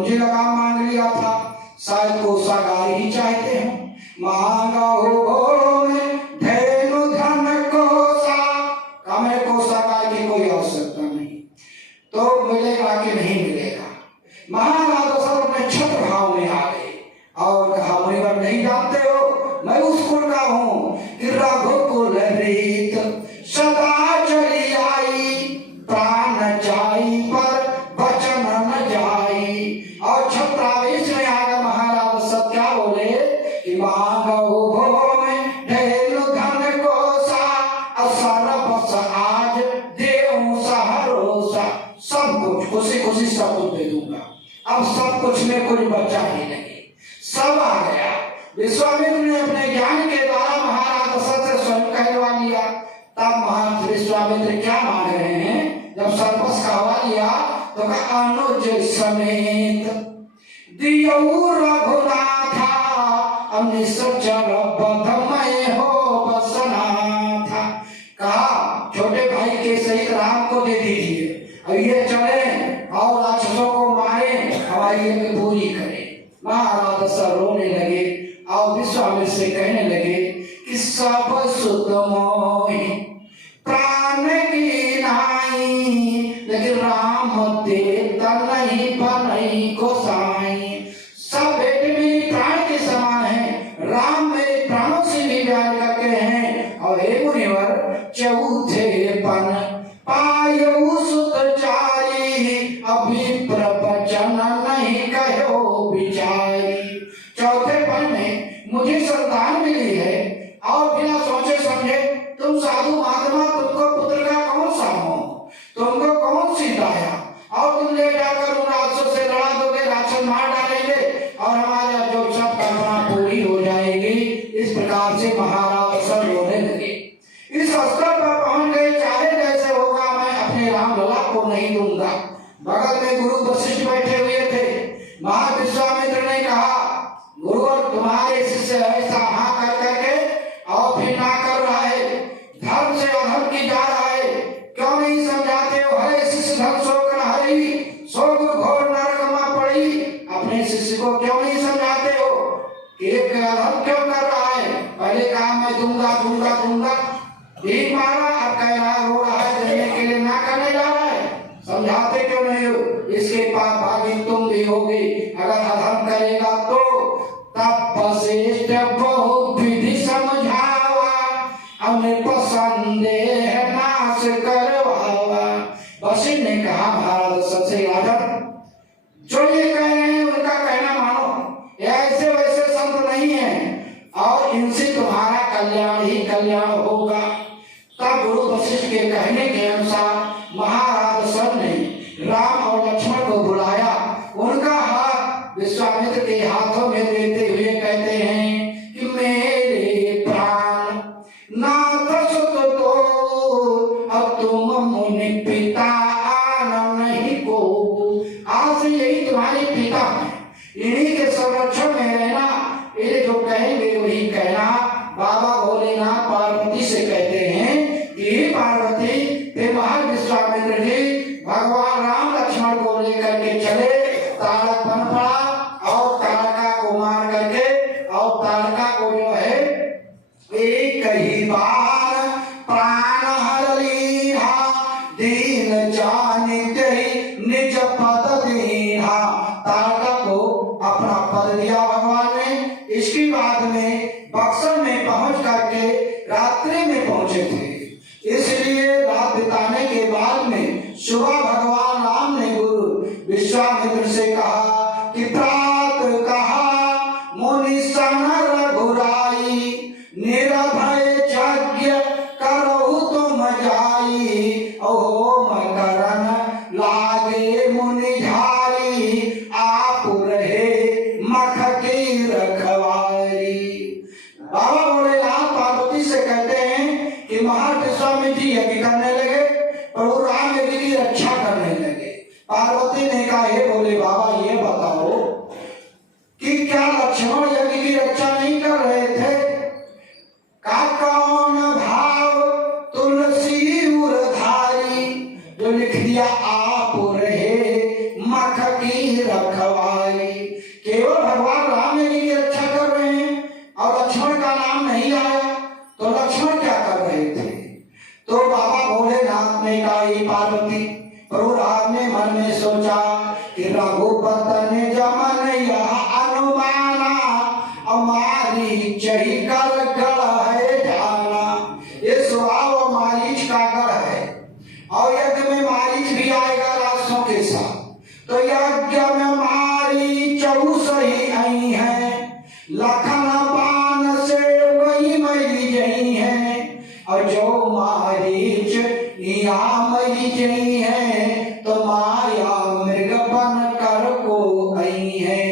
मुझे लगा मांग लिया था, शायद कोसा गाय ही चाहते हैं। मांगा हो में धेनु धन कोसा, हमें कोसा गाय की कोई आवश्यकता नहीं, तो मिलेगा कि नहीं मिलेगा। महाराज दशरथ अपने छत्र भाव में आ गए और कहा, मुनिवर नहीं जानते हो मैं उस कुल का हूँ कि रघुकुल रीत सदा चली आई, प्राण जाई पर वचन न जाई। और छत्रावेश में आकर महाराज दशरथ क्या बोले कि मांगो भो में धेनु धन कोसा, असर बस आज देऊं सहरोसा। सब कुछ खुशी खुशी सब कुछ दे दूंगा, अब सब कुछ में कुछ बचा ही नहीं, सब आ गया। विश्वामित्र ने अपने ज्ञान के द्वारा महाराज दशरथ से स्वयं कहलवा लिया। तब महाराज विश्वामित्र क्या मांग रहे हैं, जब सर्वस्व का हवा लिया तो कहा, अनुज समेत दियो रघुनाथा, अब निश्चर बधमय हो बसना था। कहा, छोटे भाई के सहित राम को दे दीजिए, अब ये चले और राक्षसों को मारे, हमारी ये पूरी करें। महाराज दशरथ रोने लगे और विश्वामित्र से कहने लगे कि सब सुत मोहि प्राण की नाई, लेकिन राम देता नहीं बनई गोसाई। सब बेटे मेरी प्राण के समान है, राम मेरे प्राणों से भी प्यार करते हैं। और हे मुनिवर, चौथे पन पायु सुत चारी, अभी प्रवचन नहीं कहो विचारी। चौथे पन में मुझे संतान मिली है और बिना सोचे समझे तुम साधु महात्मा, तुमको पुत्र का कौन सा हो, तुमको कौन सी दाया, और तुम ले जाकर उन राक्षसों से लड़ा दोगे, राक्षस मार डालेंगे और हमारा जो सब कल्पना पूरी हो जाएगी। इस प्रकार से महाराज दशरथ रोने लगे। इस स्तर पर पहुंच गए, चाहे जैसे होगा मैं अपने राम लला को नहीं दूंगा। बगल में गुरु वशिष्ठ बैठे हुए थे। महाराज विश्वामित्र ने कहा, गुरुवर तुम्हारे शिष्य ऐसा हाँ कर करके और फिर ना कर रहा है, धर्म से अधर्म की जा रहा है, क्यों नहीं समझाते हो? हरे शिष्य धर्म सोकर हरी, सो गुरु घोर नरक में पड़ी। अपने शिष्य को क्यों नहीं समझाते हो कि एक अधर्म क्यों कर रहा है? पहले कहा मैं दूंगा दूंगा दूंगा, भीख मारा, अब कह रहा है, रो रहा है, देने के लिए ना करने जा रहा है, समझाते क्यों नहीं हो? इसके पाप भागी तुम भी होगी अगर अधर्म करेगा तो। तब वशिष्ठ बहुत विधि समझावा, हमने पसंदेह नाश करवावा। वशिष्ठ ने कहा, महाराज दशरथ से, राजन जो ये कह रहे हैं उनका कहना मानो, ऐसे वैसे संत नहीं है और इनसे तुम्हारा कल्याण ही कल्याण होगा। तब गुरु वशिष्ठ के कहने के अनुसार महाराज दशरथ ने राम और लक्ष्मण को बुलाया। उनका हाथ विश्वामित्र के हाथों में देते हुए कहते हैं कि मेरे प्राण नाथ सुत तो, अब तुम मुनि पिता आन नहीं को। आज से यही तुम्हारे पिता हैं, इन्हीं के संरक्षण में रहना, ये जो कहेंगे वही कहना। बाबा भोलेनाथ पार्वती से कहते हैं कि पार्वती ते महाराज विश्वामित्र जी भगवान राम लक्ष्मण को लेकर के चले, ताड़क बन पड़ा और ताड़का को मार करके, और ताड़का को जो है एक ही बार प्राण हर लीहा, दीन जानिते निज पद दीहा। ताड़का को अपना पद दिया भगवान ने। इसके बाद में बक्सर में पहुंच करके रात्रि में पहुंचे थे, इसलिए रात बिताने के बाद में सुबह भगवान राम ने गुरु विश्वामित्र से कहा कि प्रात कहा मुनि सन रघुराई, निरभय यज्ञ करो तुम जाई, ओम करन लागे मुनि झारी, आप रहे मख की रखवारी। बाबा भोलेनाथ पार्वती से कहते हैं कि महाराज विश्वामित्र जी यज्ञ करने लगे, प्रभु राम यज्ञ की रक्षा करने लगे। पार्वती ने कहा, हे भोले बाबा ये बताओ कि क्या लक्ष्मण यज्ञ की रक्षा नहीं कर रहे थे? का कौन भाव तुलसी उरधारी, जो लिख दिया आप रहे मख की रखवारी। केहू सही आई है, लखन पान से वही मरी गई है, और जो मारीच या मरी गई है, तो माया मृग बन कर को आई है।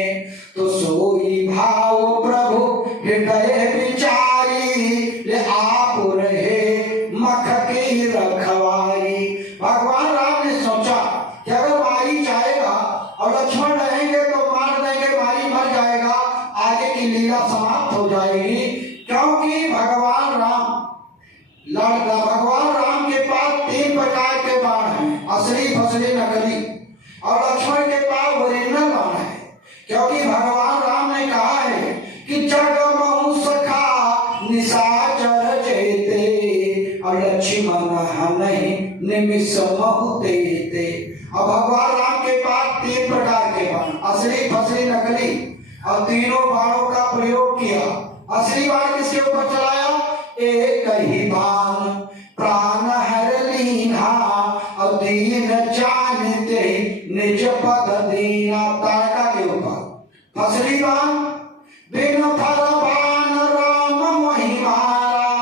तो सोई भाव प्रभु हृदय विचारी, ले आप रहे मख की रखवारी। भगवान राम ने सोचा कि अगर मारी जाएगा और लक्ष्मण रहेंगे तो मार देंगे, मारी मर जाएगा, आगे की लीला समाप्त हो जाएगी। क्योंकि भगवान राम के पास 3 प्रकार के बाण हैं, असली फसली नकली, और लक्ष्मण के पास ओरिजिनल बाण है। क्योंकि भगवान राम ने कहा है कि जग महु सखा निशाचर जेते, और लक्ष्मण नहीं निमिष महु देते। और भगवान राम के पास 3 प्रकार के बाण, असली फसली नकली, और तीनों बाणों का प्रयोग किया। असली बाण किसके ऊपर चलाया? एक ही बाण प्राण हर लीना, और दीन जानते निज पद दीना, तारका के ऊपर। फसली बाण बिन फल बाण राम महिमारा,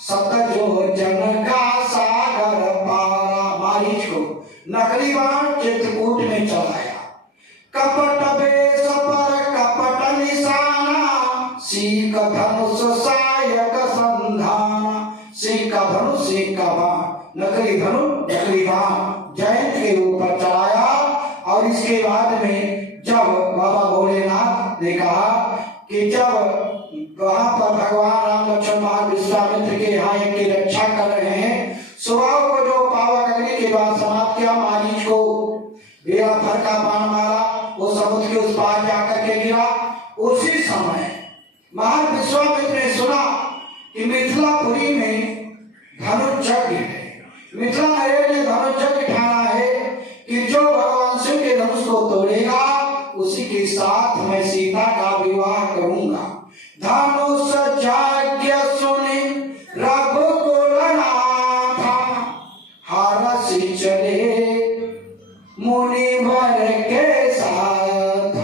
सत जो जन का सागर पारा, मारीच को। नकली बाण चित्रकूट में चलाया। कपट बेस पर कपट निशाना, सीक धनुष सायक संधाना। सीक का धनुष, सीक का बाण, नकली धनुष नकली बाण जयंत के ऊपर चलाया। और इसके बाद में जब बाबा भोलेनाथ ने कहा कि जब वहां पर भगवान राम लक्ष्मण महाराज विश्वामित्र के यहाँ की रक्षा कर रहे हैं, सुबह को जो पावक अग्नि के बाद समाप्त किया, मारीच को बेड़ा भर का बाण मारा, वो समुद्र के उस पार जाकर के गिरा। उसी समय महाराज विश्वामित्र ने सुना कि मिथिलापुरी में धनुष यज्ञ है। मिथिला नरेश ने धनुष यज्ञ ठाना है कि जो भगवान शिव के धनुष को तोड़ेगा उसी के साथ मैं सीता का विवाह करूंगा। धनुष यज्ञ सुने रघुकुल नाथा, हरषि चले मुनिवर के साथ।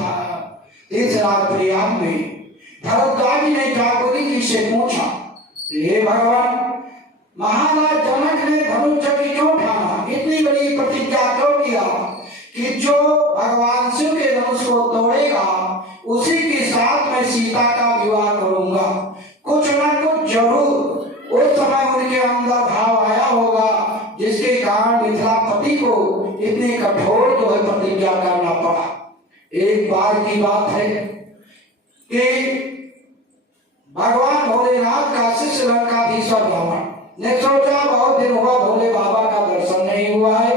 तीसरा प्रयाग में भरद्वाज ने जागुरी जी से पूछा, हे भगवान, महाराज जनक ने धनुष यज्ञ क्यों ठाना, इतनी बड़ी प्रतिज्ञा क्यों किया कि जो भगवान शिव के धनुष को तोड़ेगा उसी के साथ मैं सीता का विवाह करूंगा। कुछ ना कुछ जरूर उस समय उनके अंदर भाव आया होगा जिसके कारण मिथिलापति को इतनी कठोर जो है प्रतिज्ञा करना पड़ा। एक बार की बात है कि भगवान भोलेनाथ का शिष्य लंकाधीश्वर रावण ने सोचा बहुत दिन हुआ भोले बाबा का दर्शन नहीं हुआ है,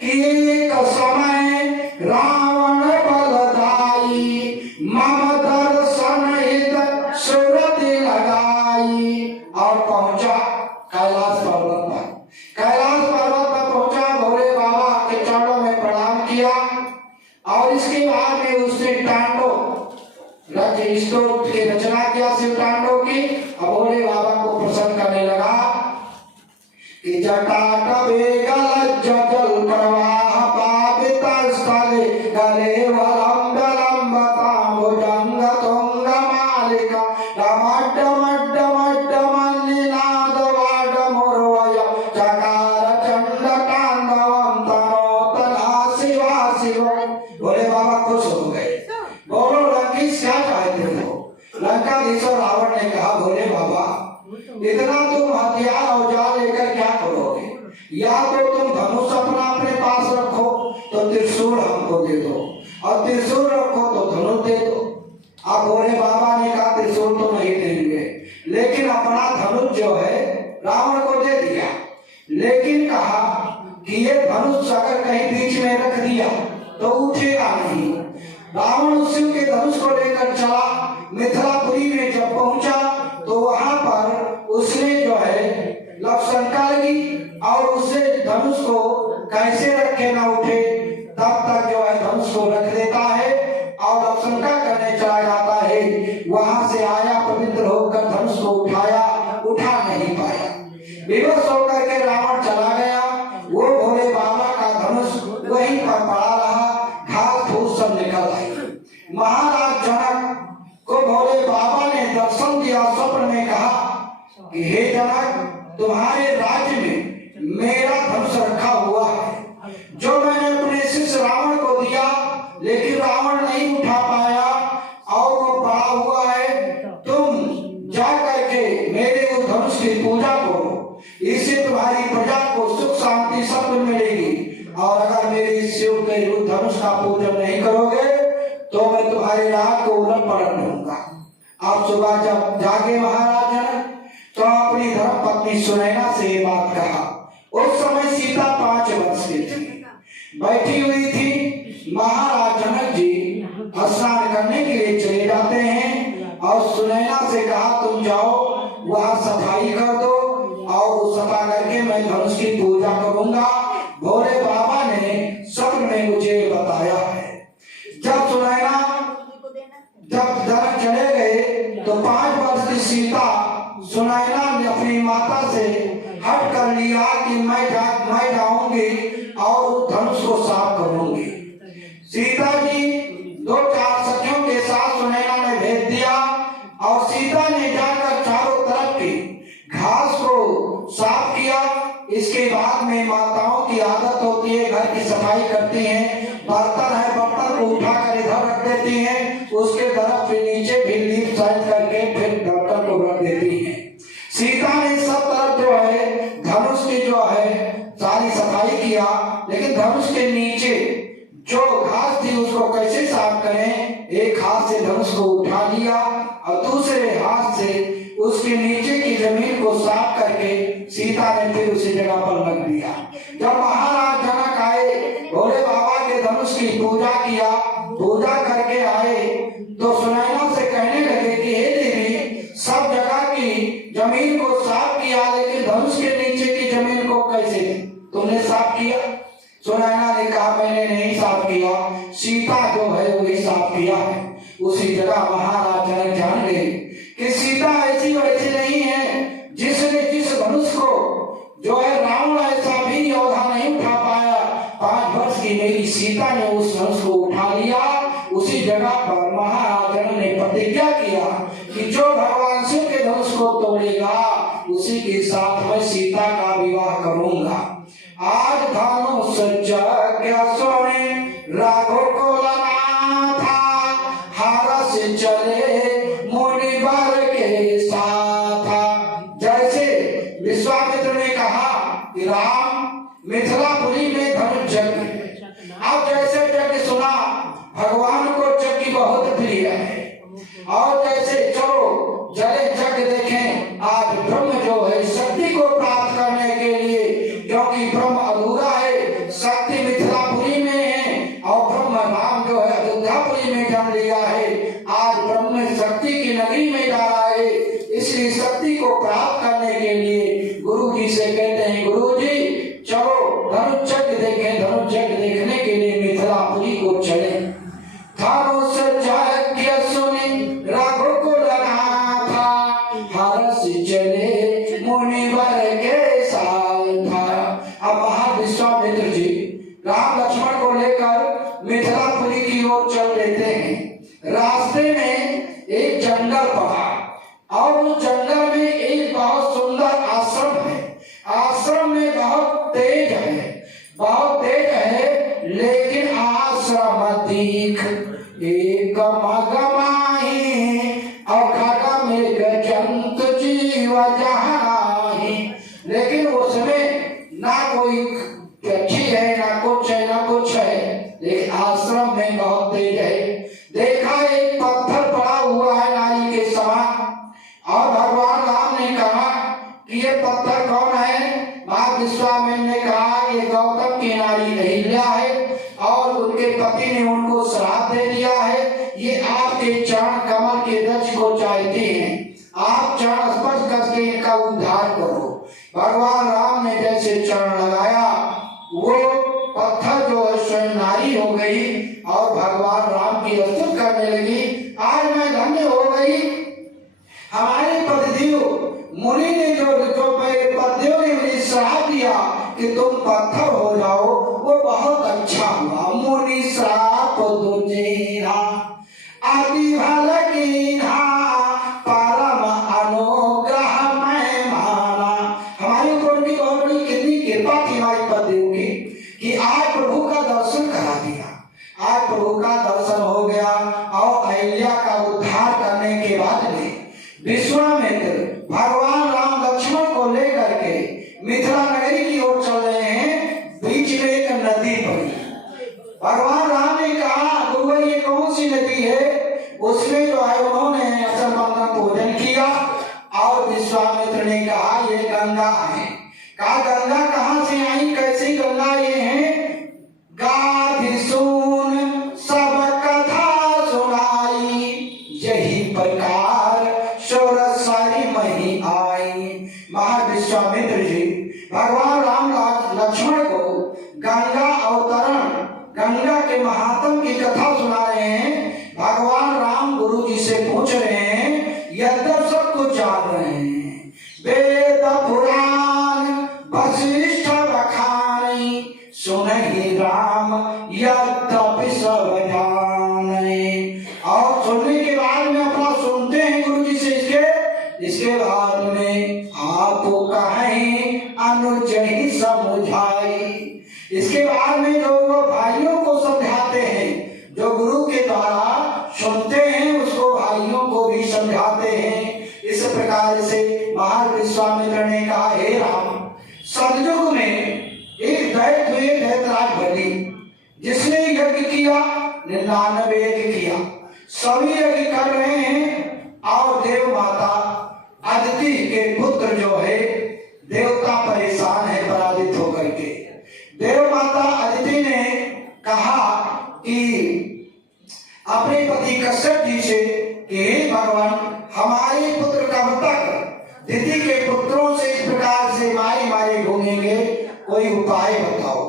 कि एक समय रावण बलदाई मम दर्शन हित सुरति लगाई। और पहुंचा कैलाश पर्वत पर। कैलाश पर्वत पर पहुंचा, भोले बाबा के चरणों में प्रणाम किया, और इसके बाद में उसने तांडव स्तोत्र की रचना किया, शिव तांडव की। और भोले बाबा को प्रसन्न करने लगा कि जटाटवे गलज्ज जल प्रवाह पावित स्थले गले वलंब लंबता भुजंग तुंग मालिका डमड्ड मड्ड मड्ड मन्निनाद वाड मुर्वय चकार चंड तांडवं तनोतना शिवा शिव। भोले बाबा खुश हो गए। बोलो लंकेश क्या चाहते हो? लंकाधीश्वर रावण ने कहा, भोले बाबा, इतना तुम हथियार औजार लेकर क्या करोगे? या तो तुम धनुष अपने पास रखो तो त्रिशूल हमको दे दो, और त्रिशूल रखो तो धनुष दे दो। अब भोले बाबा ने कहा त्रिशूल तो नहीं देंगे, लेकिन अपना धनुष जो है रावण को दे दिया। लेकिन कहा कि ये धनुष अगर कहीं बीच में रख दिया तो उठेगा नहीं। रावण शिव के धनुष को लेकर चला। मिथिलापुरी में जब पहुंचा तो वहां पर उसने जो है लक्षणका लगी, और उसे धनुष को कैसे रखे ना उठे, तब तक जो है धनुष को रख देता है और लक्षणका करने चला जाता है। वहां से आया, पवित्र होकर धनुष को उठाया, उठा नहीं पाया। विवश होकर के रावण चला गया। वो भोले बाबा का धनुष वहीं पर पड़ा रहा, घास फूस सब निकल आई। महाराज महाराज जनक को भोले बाबा ने दर्शन दिया। स्वप्न में कहा कि हे जनक, तुम्हारे राज्य में मेरा धनुष रखा हुआ है जो मैंने अपने शिष्य रावण को दिया, लेकिन रावण नहीं उठा पाया और वो पड़ा हुआ है। तुम जा करके मेरे उस धनुष की पूजा करो, इससे तुम्हारी प्रजा को सुख शांति सब मिलेगी। और अगर मेरे शिव के उस धनुष का पूजन नहीं करोगे तो मैं तुम्हारे राज को उलट पलट दूंगा। अब सुबह जब जागे महाराज जनक तो अपनी धर्म पत्नी सुनैना से ये बात कहा। उस समय सीता 5 वर्ष की थी, बैठी हुई थी। महाराज जनक जी स्नान करने के लिए चले जाते हैं और सुनैना से कहा तुम जाओ वहां सफाई कर दो और सफा करके मैं धनुष की पूजा करूंगा। भोले बाबा ने स्वप्न में मुझे बताया है। जब सुनैना जब जनक चले गए तो 5 वर्ष की सीता सुनैना ने अपनी माता से हट कर लिया कि मैं जाऊंगी और धनुष को साफ करूंगी। सीता जी 2-4 सखियों के साथ सुनैना ने भेज दिया और सीता ने जाकर चारों तरफ की घास को साफ किया। इसके बाद में माताओं की आदत होती है घर की सफाई करती हैं, बर्तन है बर्तन को उठाकर इधर रख देती हैं, उसके तरफ फिर नीचे भी लीप साइड करके फिर बर्तन को रख देती हैं। सीता ने सब तरफ जो है धनुष की जो है सारी सफाई किया, लेकिन धनुष के नीचे जो घास थी उसको कैसे साफ करें। एक हाथ से धनुष को उठा लिया और दूसरे हाथ से उसके नीचे की जमीन को साफ करके सीता ने फिर उसी जगह पर रख दिया। जब महाराज जनक आए, भोले बाबा के धनुष की पूजा किया, पूजा करके आए तो सुनैना से कहने लगे कि हे देवी, सब जगह की जमीन को साफ किया लेकिन धनुष के नीचे की जमीन को कैसे तुमने साफ किया? सुनैना ने कहा मैंने नहीं साफ किया, सीता जो है वही साफ किया है। उसी जगह महाराज जनक जान गए कि सीता ऐसी वैसी नहीं है जिसने जिस धनुष को जो है रावण ऐसा भी योद्धा नहीं उठा पाया। 5 वर्ष की मेरी सीता ने उस धनुष को उठा लिया। उसी जगह पर महाराज जनक ने प्रतिज्ञा किया कि जो भगवान शिव के धनुष को तोड़ेगा उसी के साथ मैं सीता का विवाह करूंगा। आज धनुष क्या सोने राघव को लगा था, हारस चले मुनिवर के साथ। जैसे विश्वामित्र ने कहा कि राम मिथिलापुरी में धनुष यज्ञ है। अब जैसे यज्ञ सुना भगवान को यज्ञ बहुत प्रिय है। और जैसे चलो जले यज्ञ देखें, आज ब्रह्म जो है शक्ति को प्राप्त करने के लिए, क्योंकि ब्रह्म अधूरा है, शक्ति मिथिलापुरी में है और ब्रह्म राम जो है अयोध्यापुरी में जन्म लिया है। आज ब्रह्म शक्ति की नगरी में जा रहा है, इसलिए शक्ति को प्राप्त करने के लिए गुरु जी से कहते हैं गुरु जी चलो धनुष यज्ञ देखें। धनुष यज्ञ देखने के लिए मिथिलापुरी को चले। धनुष यज्ञ सुनी राघव को लगा था, हर्ष चले मुनिवर के साथ। अब महाविश्वामित्र जी राम लक्ष्मण को लेकर मिथिलापुरी की ओर चल देते हैं। रास्ते में एक जंगल पड़ा और उस जंगल में एक बहुत सुंदर आश्रम है। आश्रम में बहुत तेज है, लेकिन आश्रम दीख एक मगमाही और खगा में गजंत जीव जहाही। लेकिन उसमें ना कोई पक्षी है ना कुछ है, लेकिन आश्रम में बहुत तेज है। देखा एक पत्थर पड़ा हुआ है नारी के समान, और भगवान राम ने कहा कि ये पत्थर कौन है? मां विश्वामित्र ने कहा ये गौतम की नारी अहिल्या है और उनके पति ने उनको श्राप दे दिया है। ये आपके चरण कमल के रज को चाहती हैं, आप चरण स्पर्श करके इनका उद्धार करो। भगवान राम ने जैसे चरण लगाया वो पत्थर जो है स्वयं नारी हो गई और भगवान राम की स्तुति करने लगी। आज मैं धन्य हो गई, हमारे पतिदेव मुनि ने जो पतियों ने मुझे श्राप दिया कि तुम पत्थर हो जाओ, वो बहुत अच्छा हुआ। मुनि श्राप दो जेरा आगे अति भल कीन्हा परम अनुग्रह मैं माना। हमारे ऊपर उनकी बहुत बड़ी कितनी कृपा थी हमारे पतिदेव की कि आज प्रभु का दर्शन करा दिया। आज प्रभु का दर्शन हो गया और अहिल्या का उद्धार करने के बाद में विश्वामित्र भगवान राम लक्ष्मण को लेकर के मिथिला नगरी की ओर चल रहे हैं। बीच में एक नदी पड़ी। भगवान राम ने कहा गुरुवर ये कौन सी नदी है? उसमें जो है उन्होंने असल बंधन पूजन किया और विश्वामित्र ने कहा ये गंगा है। कहा गंगा कहाँ से आई, कैसी गंगा ये है? गाधि सुन सब कथा सुनाई, यही प्रकार सुरसरी मही आई। महाविश्वामित्र जी भगवान राम लक्ष्मण को गंगा अवतरण, गंगा के महात्म की कथा सुना रहे हैं। भगवान राम गुरु जी से पूछ रहे हैं, यद्यप सब कुछ जान रहे हैं, वेद पुराण वशिष्ठ बखानी, सुनहि राम यद्यपि सब जाने। और सुनने के बाद में अपना सुनते हैं गुरु जी से इसके बाद में आप कहें अनुज ही समझाई। इसके बाद में जो वो भाइयों को समझाते हैं, जो गुरु के द्वारा सुनते हैं उसको भाइयों को भी समझाते हैं। इस प्रकार से महाविश्वामित्र ने कहा हे राम, सतयुग में एक दैत्य हुए दैत्यराज बलि, जिसने यज्ञ किया 99 यज्ञ किया, सभी यज्ञ कर रहे हैं। और देव माता अदिति के पुत्र जो है देवता परेशान है पराजित होकर के। देव माता अदिति ने कहा कि अपने पति कश्यप जी से कि हे भगवान, हमारे पुत्र कब तक दिति के पुत्रों से इस प्रकार से मारे मारे घूमेंगे, कोई उपाय बताओ।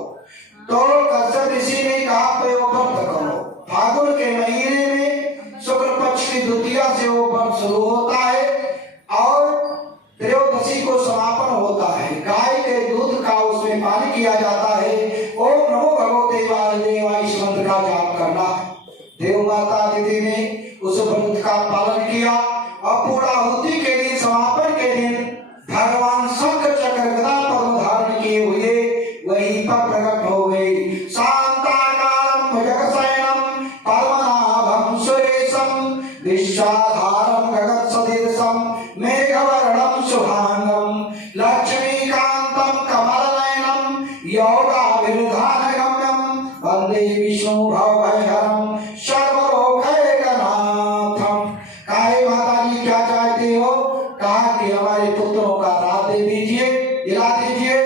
तो कश्यप ऋषि ने कहा व्रत करो। फागुन के महीने में शुक्ल पक्ष की द्वितीया से वो व्रत शुरू होता है और त्रयोदशी को समापन होता है। गाय के दूध का उसमें पान किया जाता है। ओम नमो भगवते वासुदेवाय इस मंत्र का जाप करना। देव माता दीदी ने उस व्रत का पालन किया और पूर्णाहुति के दिन, समापन के दिन भगवान शंकर चक्र गदा पद्म धारण किए हुए वहीं पर प्रकट हो गई। शांताकारं भुजगशयनं पद्मनाभं सुरेशं विश्वाधारं गगनसदृशं मेघवर्णं शुभांगं लक्ष्मीकान्तं कमलनयनं योगाभिधानगम्यं वन्दे विष्णु भवभयहरं सर्वलोकैकनाथं। काहे माता जी क्या चाहते हो? कहा कि हमारे पुत्रों का रात दे दीजिए, दिला दीजिए।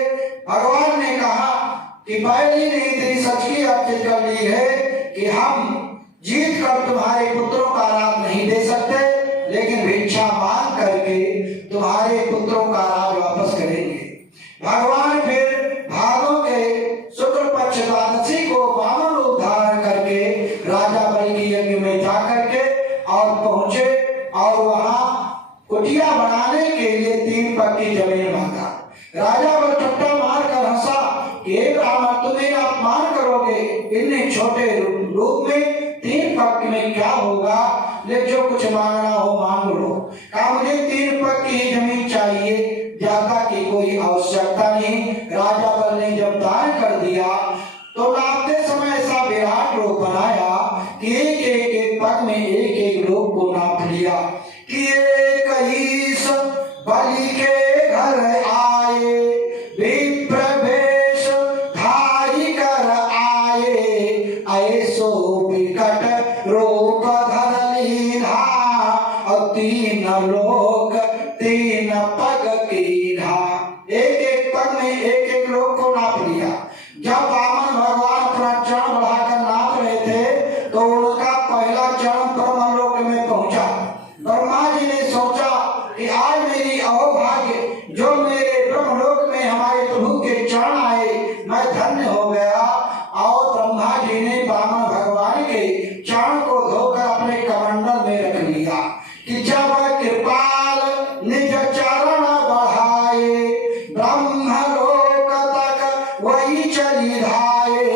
भगवान ने कहा कि पहली ने इतनी सच की अर्जित कर ली है कि हम जीत कर तुम्हारे पुत्रों का राज नहीं दे सकते, लेकिन भिक्षा मांग करके तुम्हारे पुत्रों का राज वापस करेंगे। भगवान फिर भादों के शुक्ल पक्ष द्वादशी को वामन रूप धारण करके राजा बलि की यज्ञ में जा करके और पहुंचे और वहां कुटिया बनाने के लिए 3 पग की जमीन मांगा। राजा पर ठट्टा मार कर हंसा कि हे ब्राह्मण, तुम्हें अपमान करोगे, इतने छोटे रूप में 3 पग में क्या होगा, ले जो कुछ मांगना हो मांग लो। कहा मुझे 3 पग की जमीन चाहिए, ज्यादा की कोई आवश्यकता नहीं। राजा बल ने जब दान कर दिया तो नापते समय ऐसा विराट रूप बनाया कि एक पग में एक रूप को नाप लिया कि एक ही बलि के घर आए, विप्रवेश धारी कर आए, ऐसो विकट रूप धर लीधा, और 3 लोक 3 पग कीन्हा। एक पग में एक लोक को नाप लिया। जब वामन भगवान अपना चरण बढ़ाकर नाप रहे थे तो उनका पहला चरण ब्रह्मलोक में पहुंचा। ब्रह्मा जी ने सोचा कि आज मेरी अहोभाग्य जो मेरे ब्रह्मलोक में हमारे प्रभु के चरण आए, मैं धन्य हो गया। और ब्रह्मा जी ने वामन भगवान के चरण को धोकर अपने कमंडल में रख लिया कि जब कृपाल निज चरण बढ़ाए, ब्रह्मलोक तक वही चली धाये,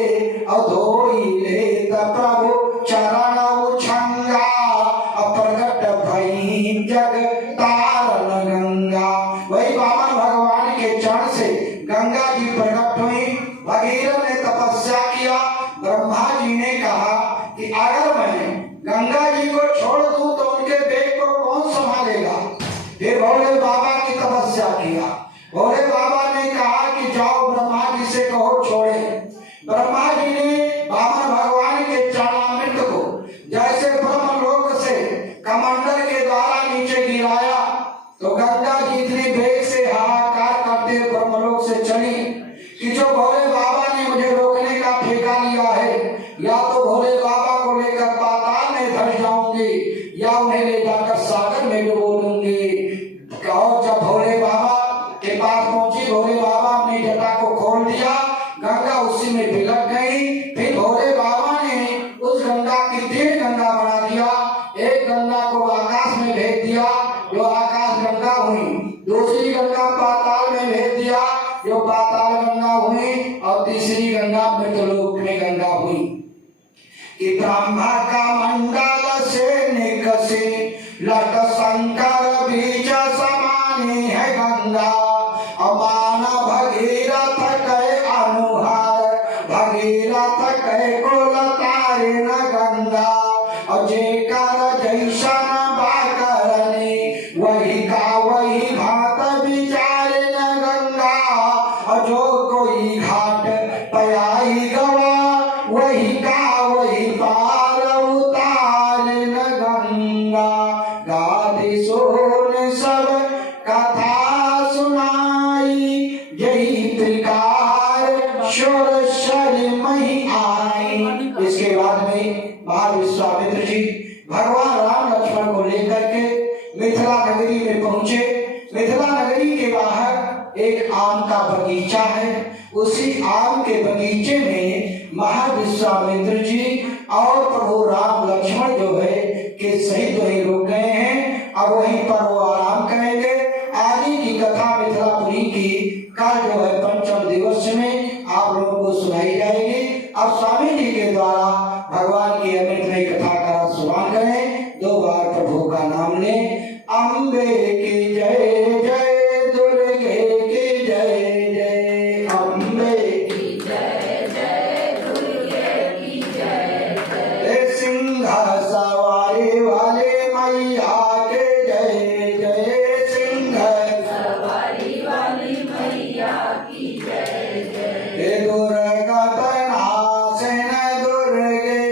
अधोई लेत प्रभु चरण उछंगा, ही जग तारन गंगा। वही वामन भगवान के चरण से गंगा जी प्रकट हुई। भगीरथ ने तपस्या किया। ब्रह्मा जी ने कहा कि अगर मैं गंगा जी को छोड़ दूं तो उनके बेग को कौन संभालेगा। फिर भोले बाबा की तपस्या किया। भोले बाबा ने कहा कि जाओ ब्रह्मा जी से कहो छोड़े। ब्रह्मा जी ने वामन भगवान के चरणामृत को जैसे ब्रह्मलोक से कमंडल के द्वारा नीचे गिराया तो गंगा जी इतनी वेग से हाहाकार करते ब्रह्मलोक से चली कि जो भोले बाबा ने मुझे रोकने का ठेका लिया है, या तो भोले बाबा को लेकर पाताल में धस जाऊंगी या उन्हें ले जाकर सागर में डुबो दूंगी। और जब भोले बाबा के पास पहुंची, भोले बाबा ने जटा को खोल दिया, गंगा उसी में बिलक गई। फिर भोले बाबा ने उस गंगा की 3 गंगा बना दिया। एक गंगा को आकाश में भेज दिया जो आकाश गंगा हुई, दूसरी गंगा पाताल में भेज दिया जो पाताल गंगा हुई, और तीसरी गंगा मृतलोक में गंगा हुई। कि ब्रह्मा का मंडल से निकसी लट शंकर बीज समानी है गंगा। अमान भगीरथ के अनुहार भगीरथ के कुल तारे न गंगा। और जेकर जैसन बाकरनी वही का वही भात विचारे न गंगा। और जो कोई घाट पयाई गवा वही का वही पार उतारे न गंगा। गादी सोन सब कथा सुनाई यही प्रकार शोर शर मही आई। इसके बाद में महाविश्वामित्र जी भगवान राम लक्ष्मण को लेकर के मिथिला नगरी में पहुंचे। मिथिला नगरी के बाहर एक आम का बगीचा है। उसी आम के बगीचे में महाविश्वामित्र जी और प्रभु राम लक्ष्मण जो है कि सहित वही रुक गए हैं। अब वहीं पर वो आराम करेंगे। आगे की कथा मिथिलापुरी की कल जो है पंचम दिवस में आप लोगों को सुनाई जाएगी। अब स्वामी जी के द्वारा भगवान की अमृतमयी कथा का श्रवण करें। 2 बार प्रभु का नाम लें। अम्बे की जय जय, दुर्गे की जय जय, अम्बे की जय जय, दुर्गे की जय जय, सिंह सवारी वाले मैया के जय जय, सिंह सवारी वाली मैया की जय जय, दुर्गत नाशन दुर्गे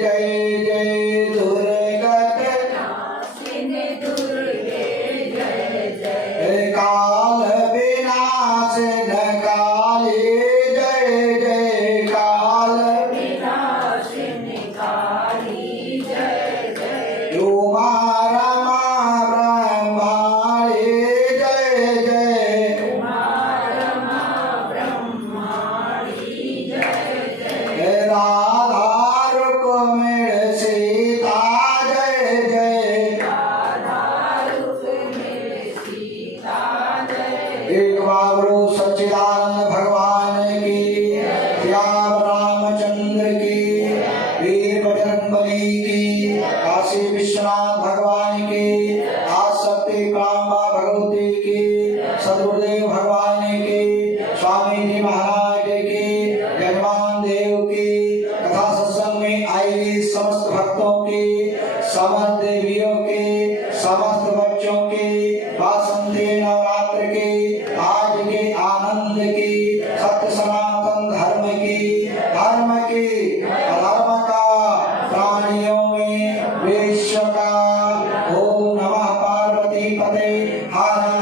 जय जय, दुर्गत नाशन दुर्गे जय जय, काल विनाशन काली जय जय, काल विनाशन काली जय जय, उमा रमा ब्रह्माणी जय जय, उमा रमा ब्रह्माणी जय जय, राधा रुक्मिणी सीता जय जय, राधा रुक्मिणी सीता जय, एक बाबरू सच्चिदानंद भगवान की, श्याम रामचंद्र की, वीर बजरंगबली की, काशी विश्वनाथ भगवान की, आसक्ति काम्बा भगवती की, सदगुरुदेव भगवान की, स्वामी जी महाराज की, यजमान देव की, कथा सत्संग में आई समस्त भक्तों की, समस्त देवियों की, समस्त बच्चों की, वासंती नवरात्र की, आज के आनंद की, सत्य सनातन धर्म की, अधर्म का, प्राणियों में विश्व का। ओम नमः पार्वती पते हर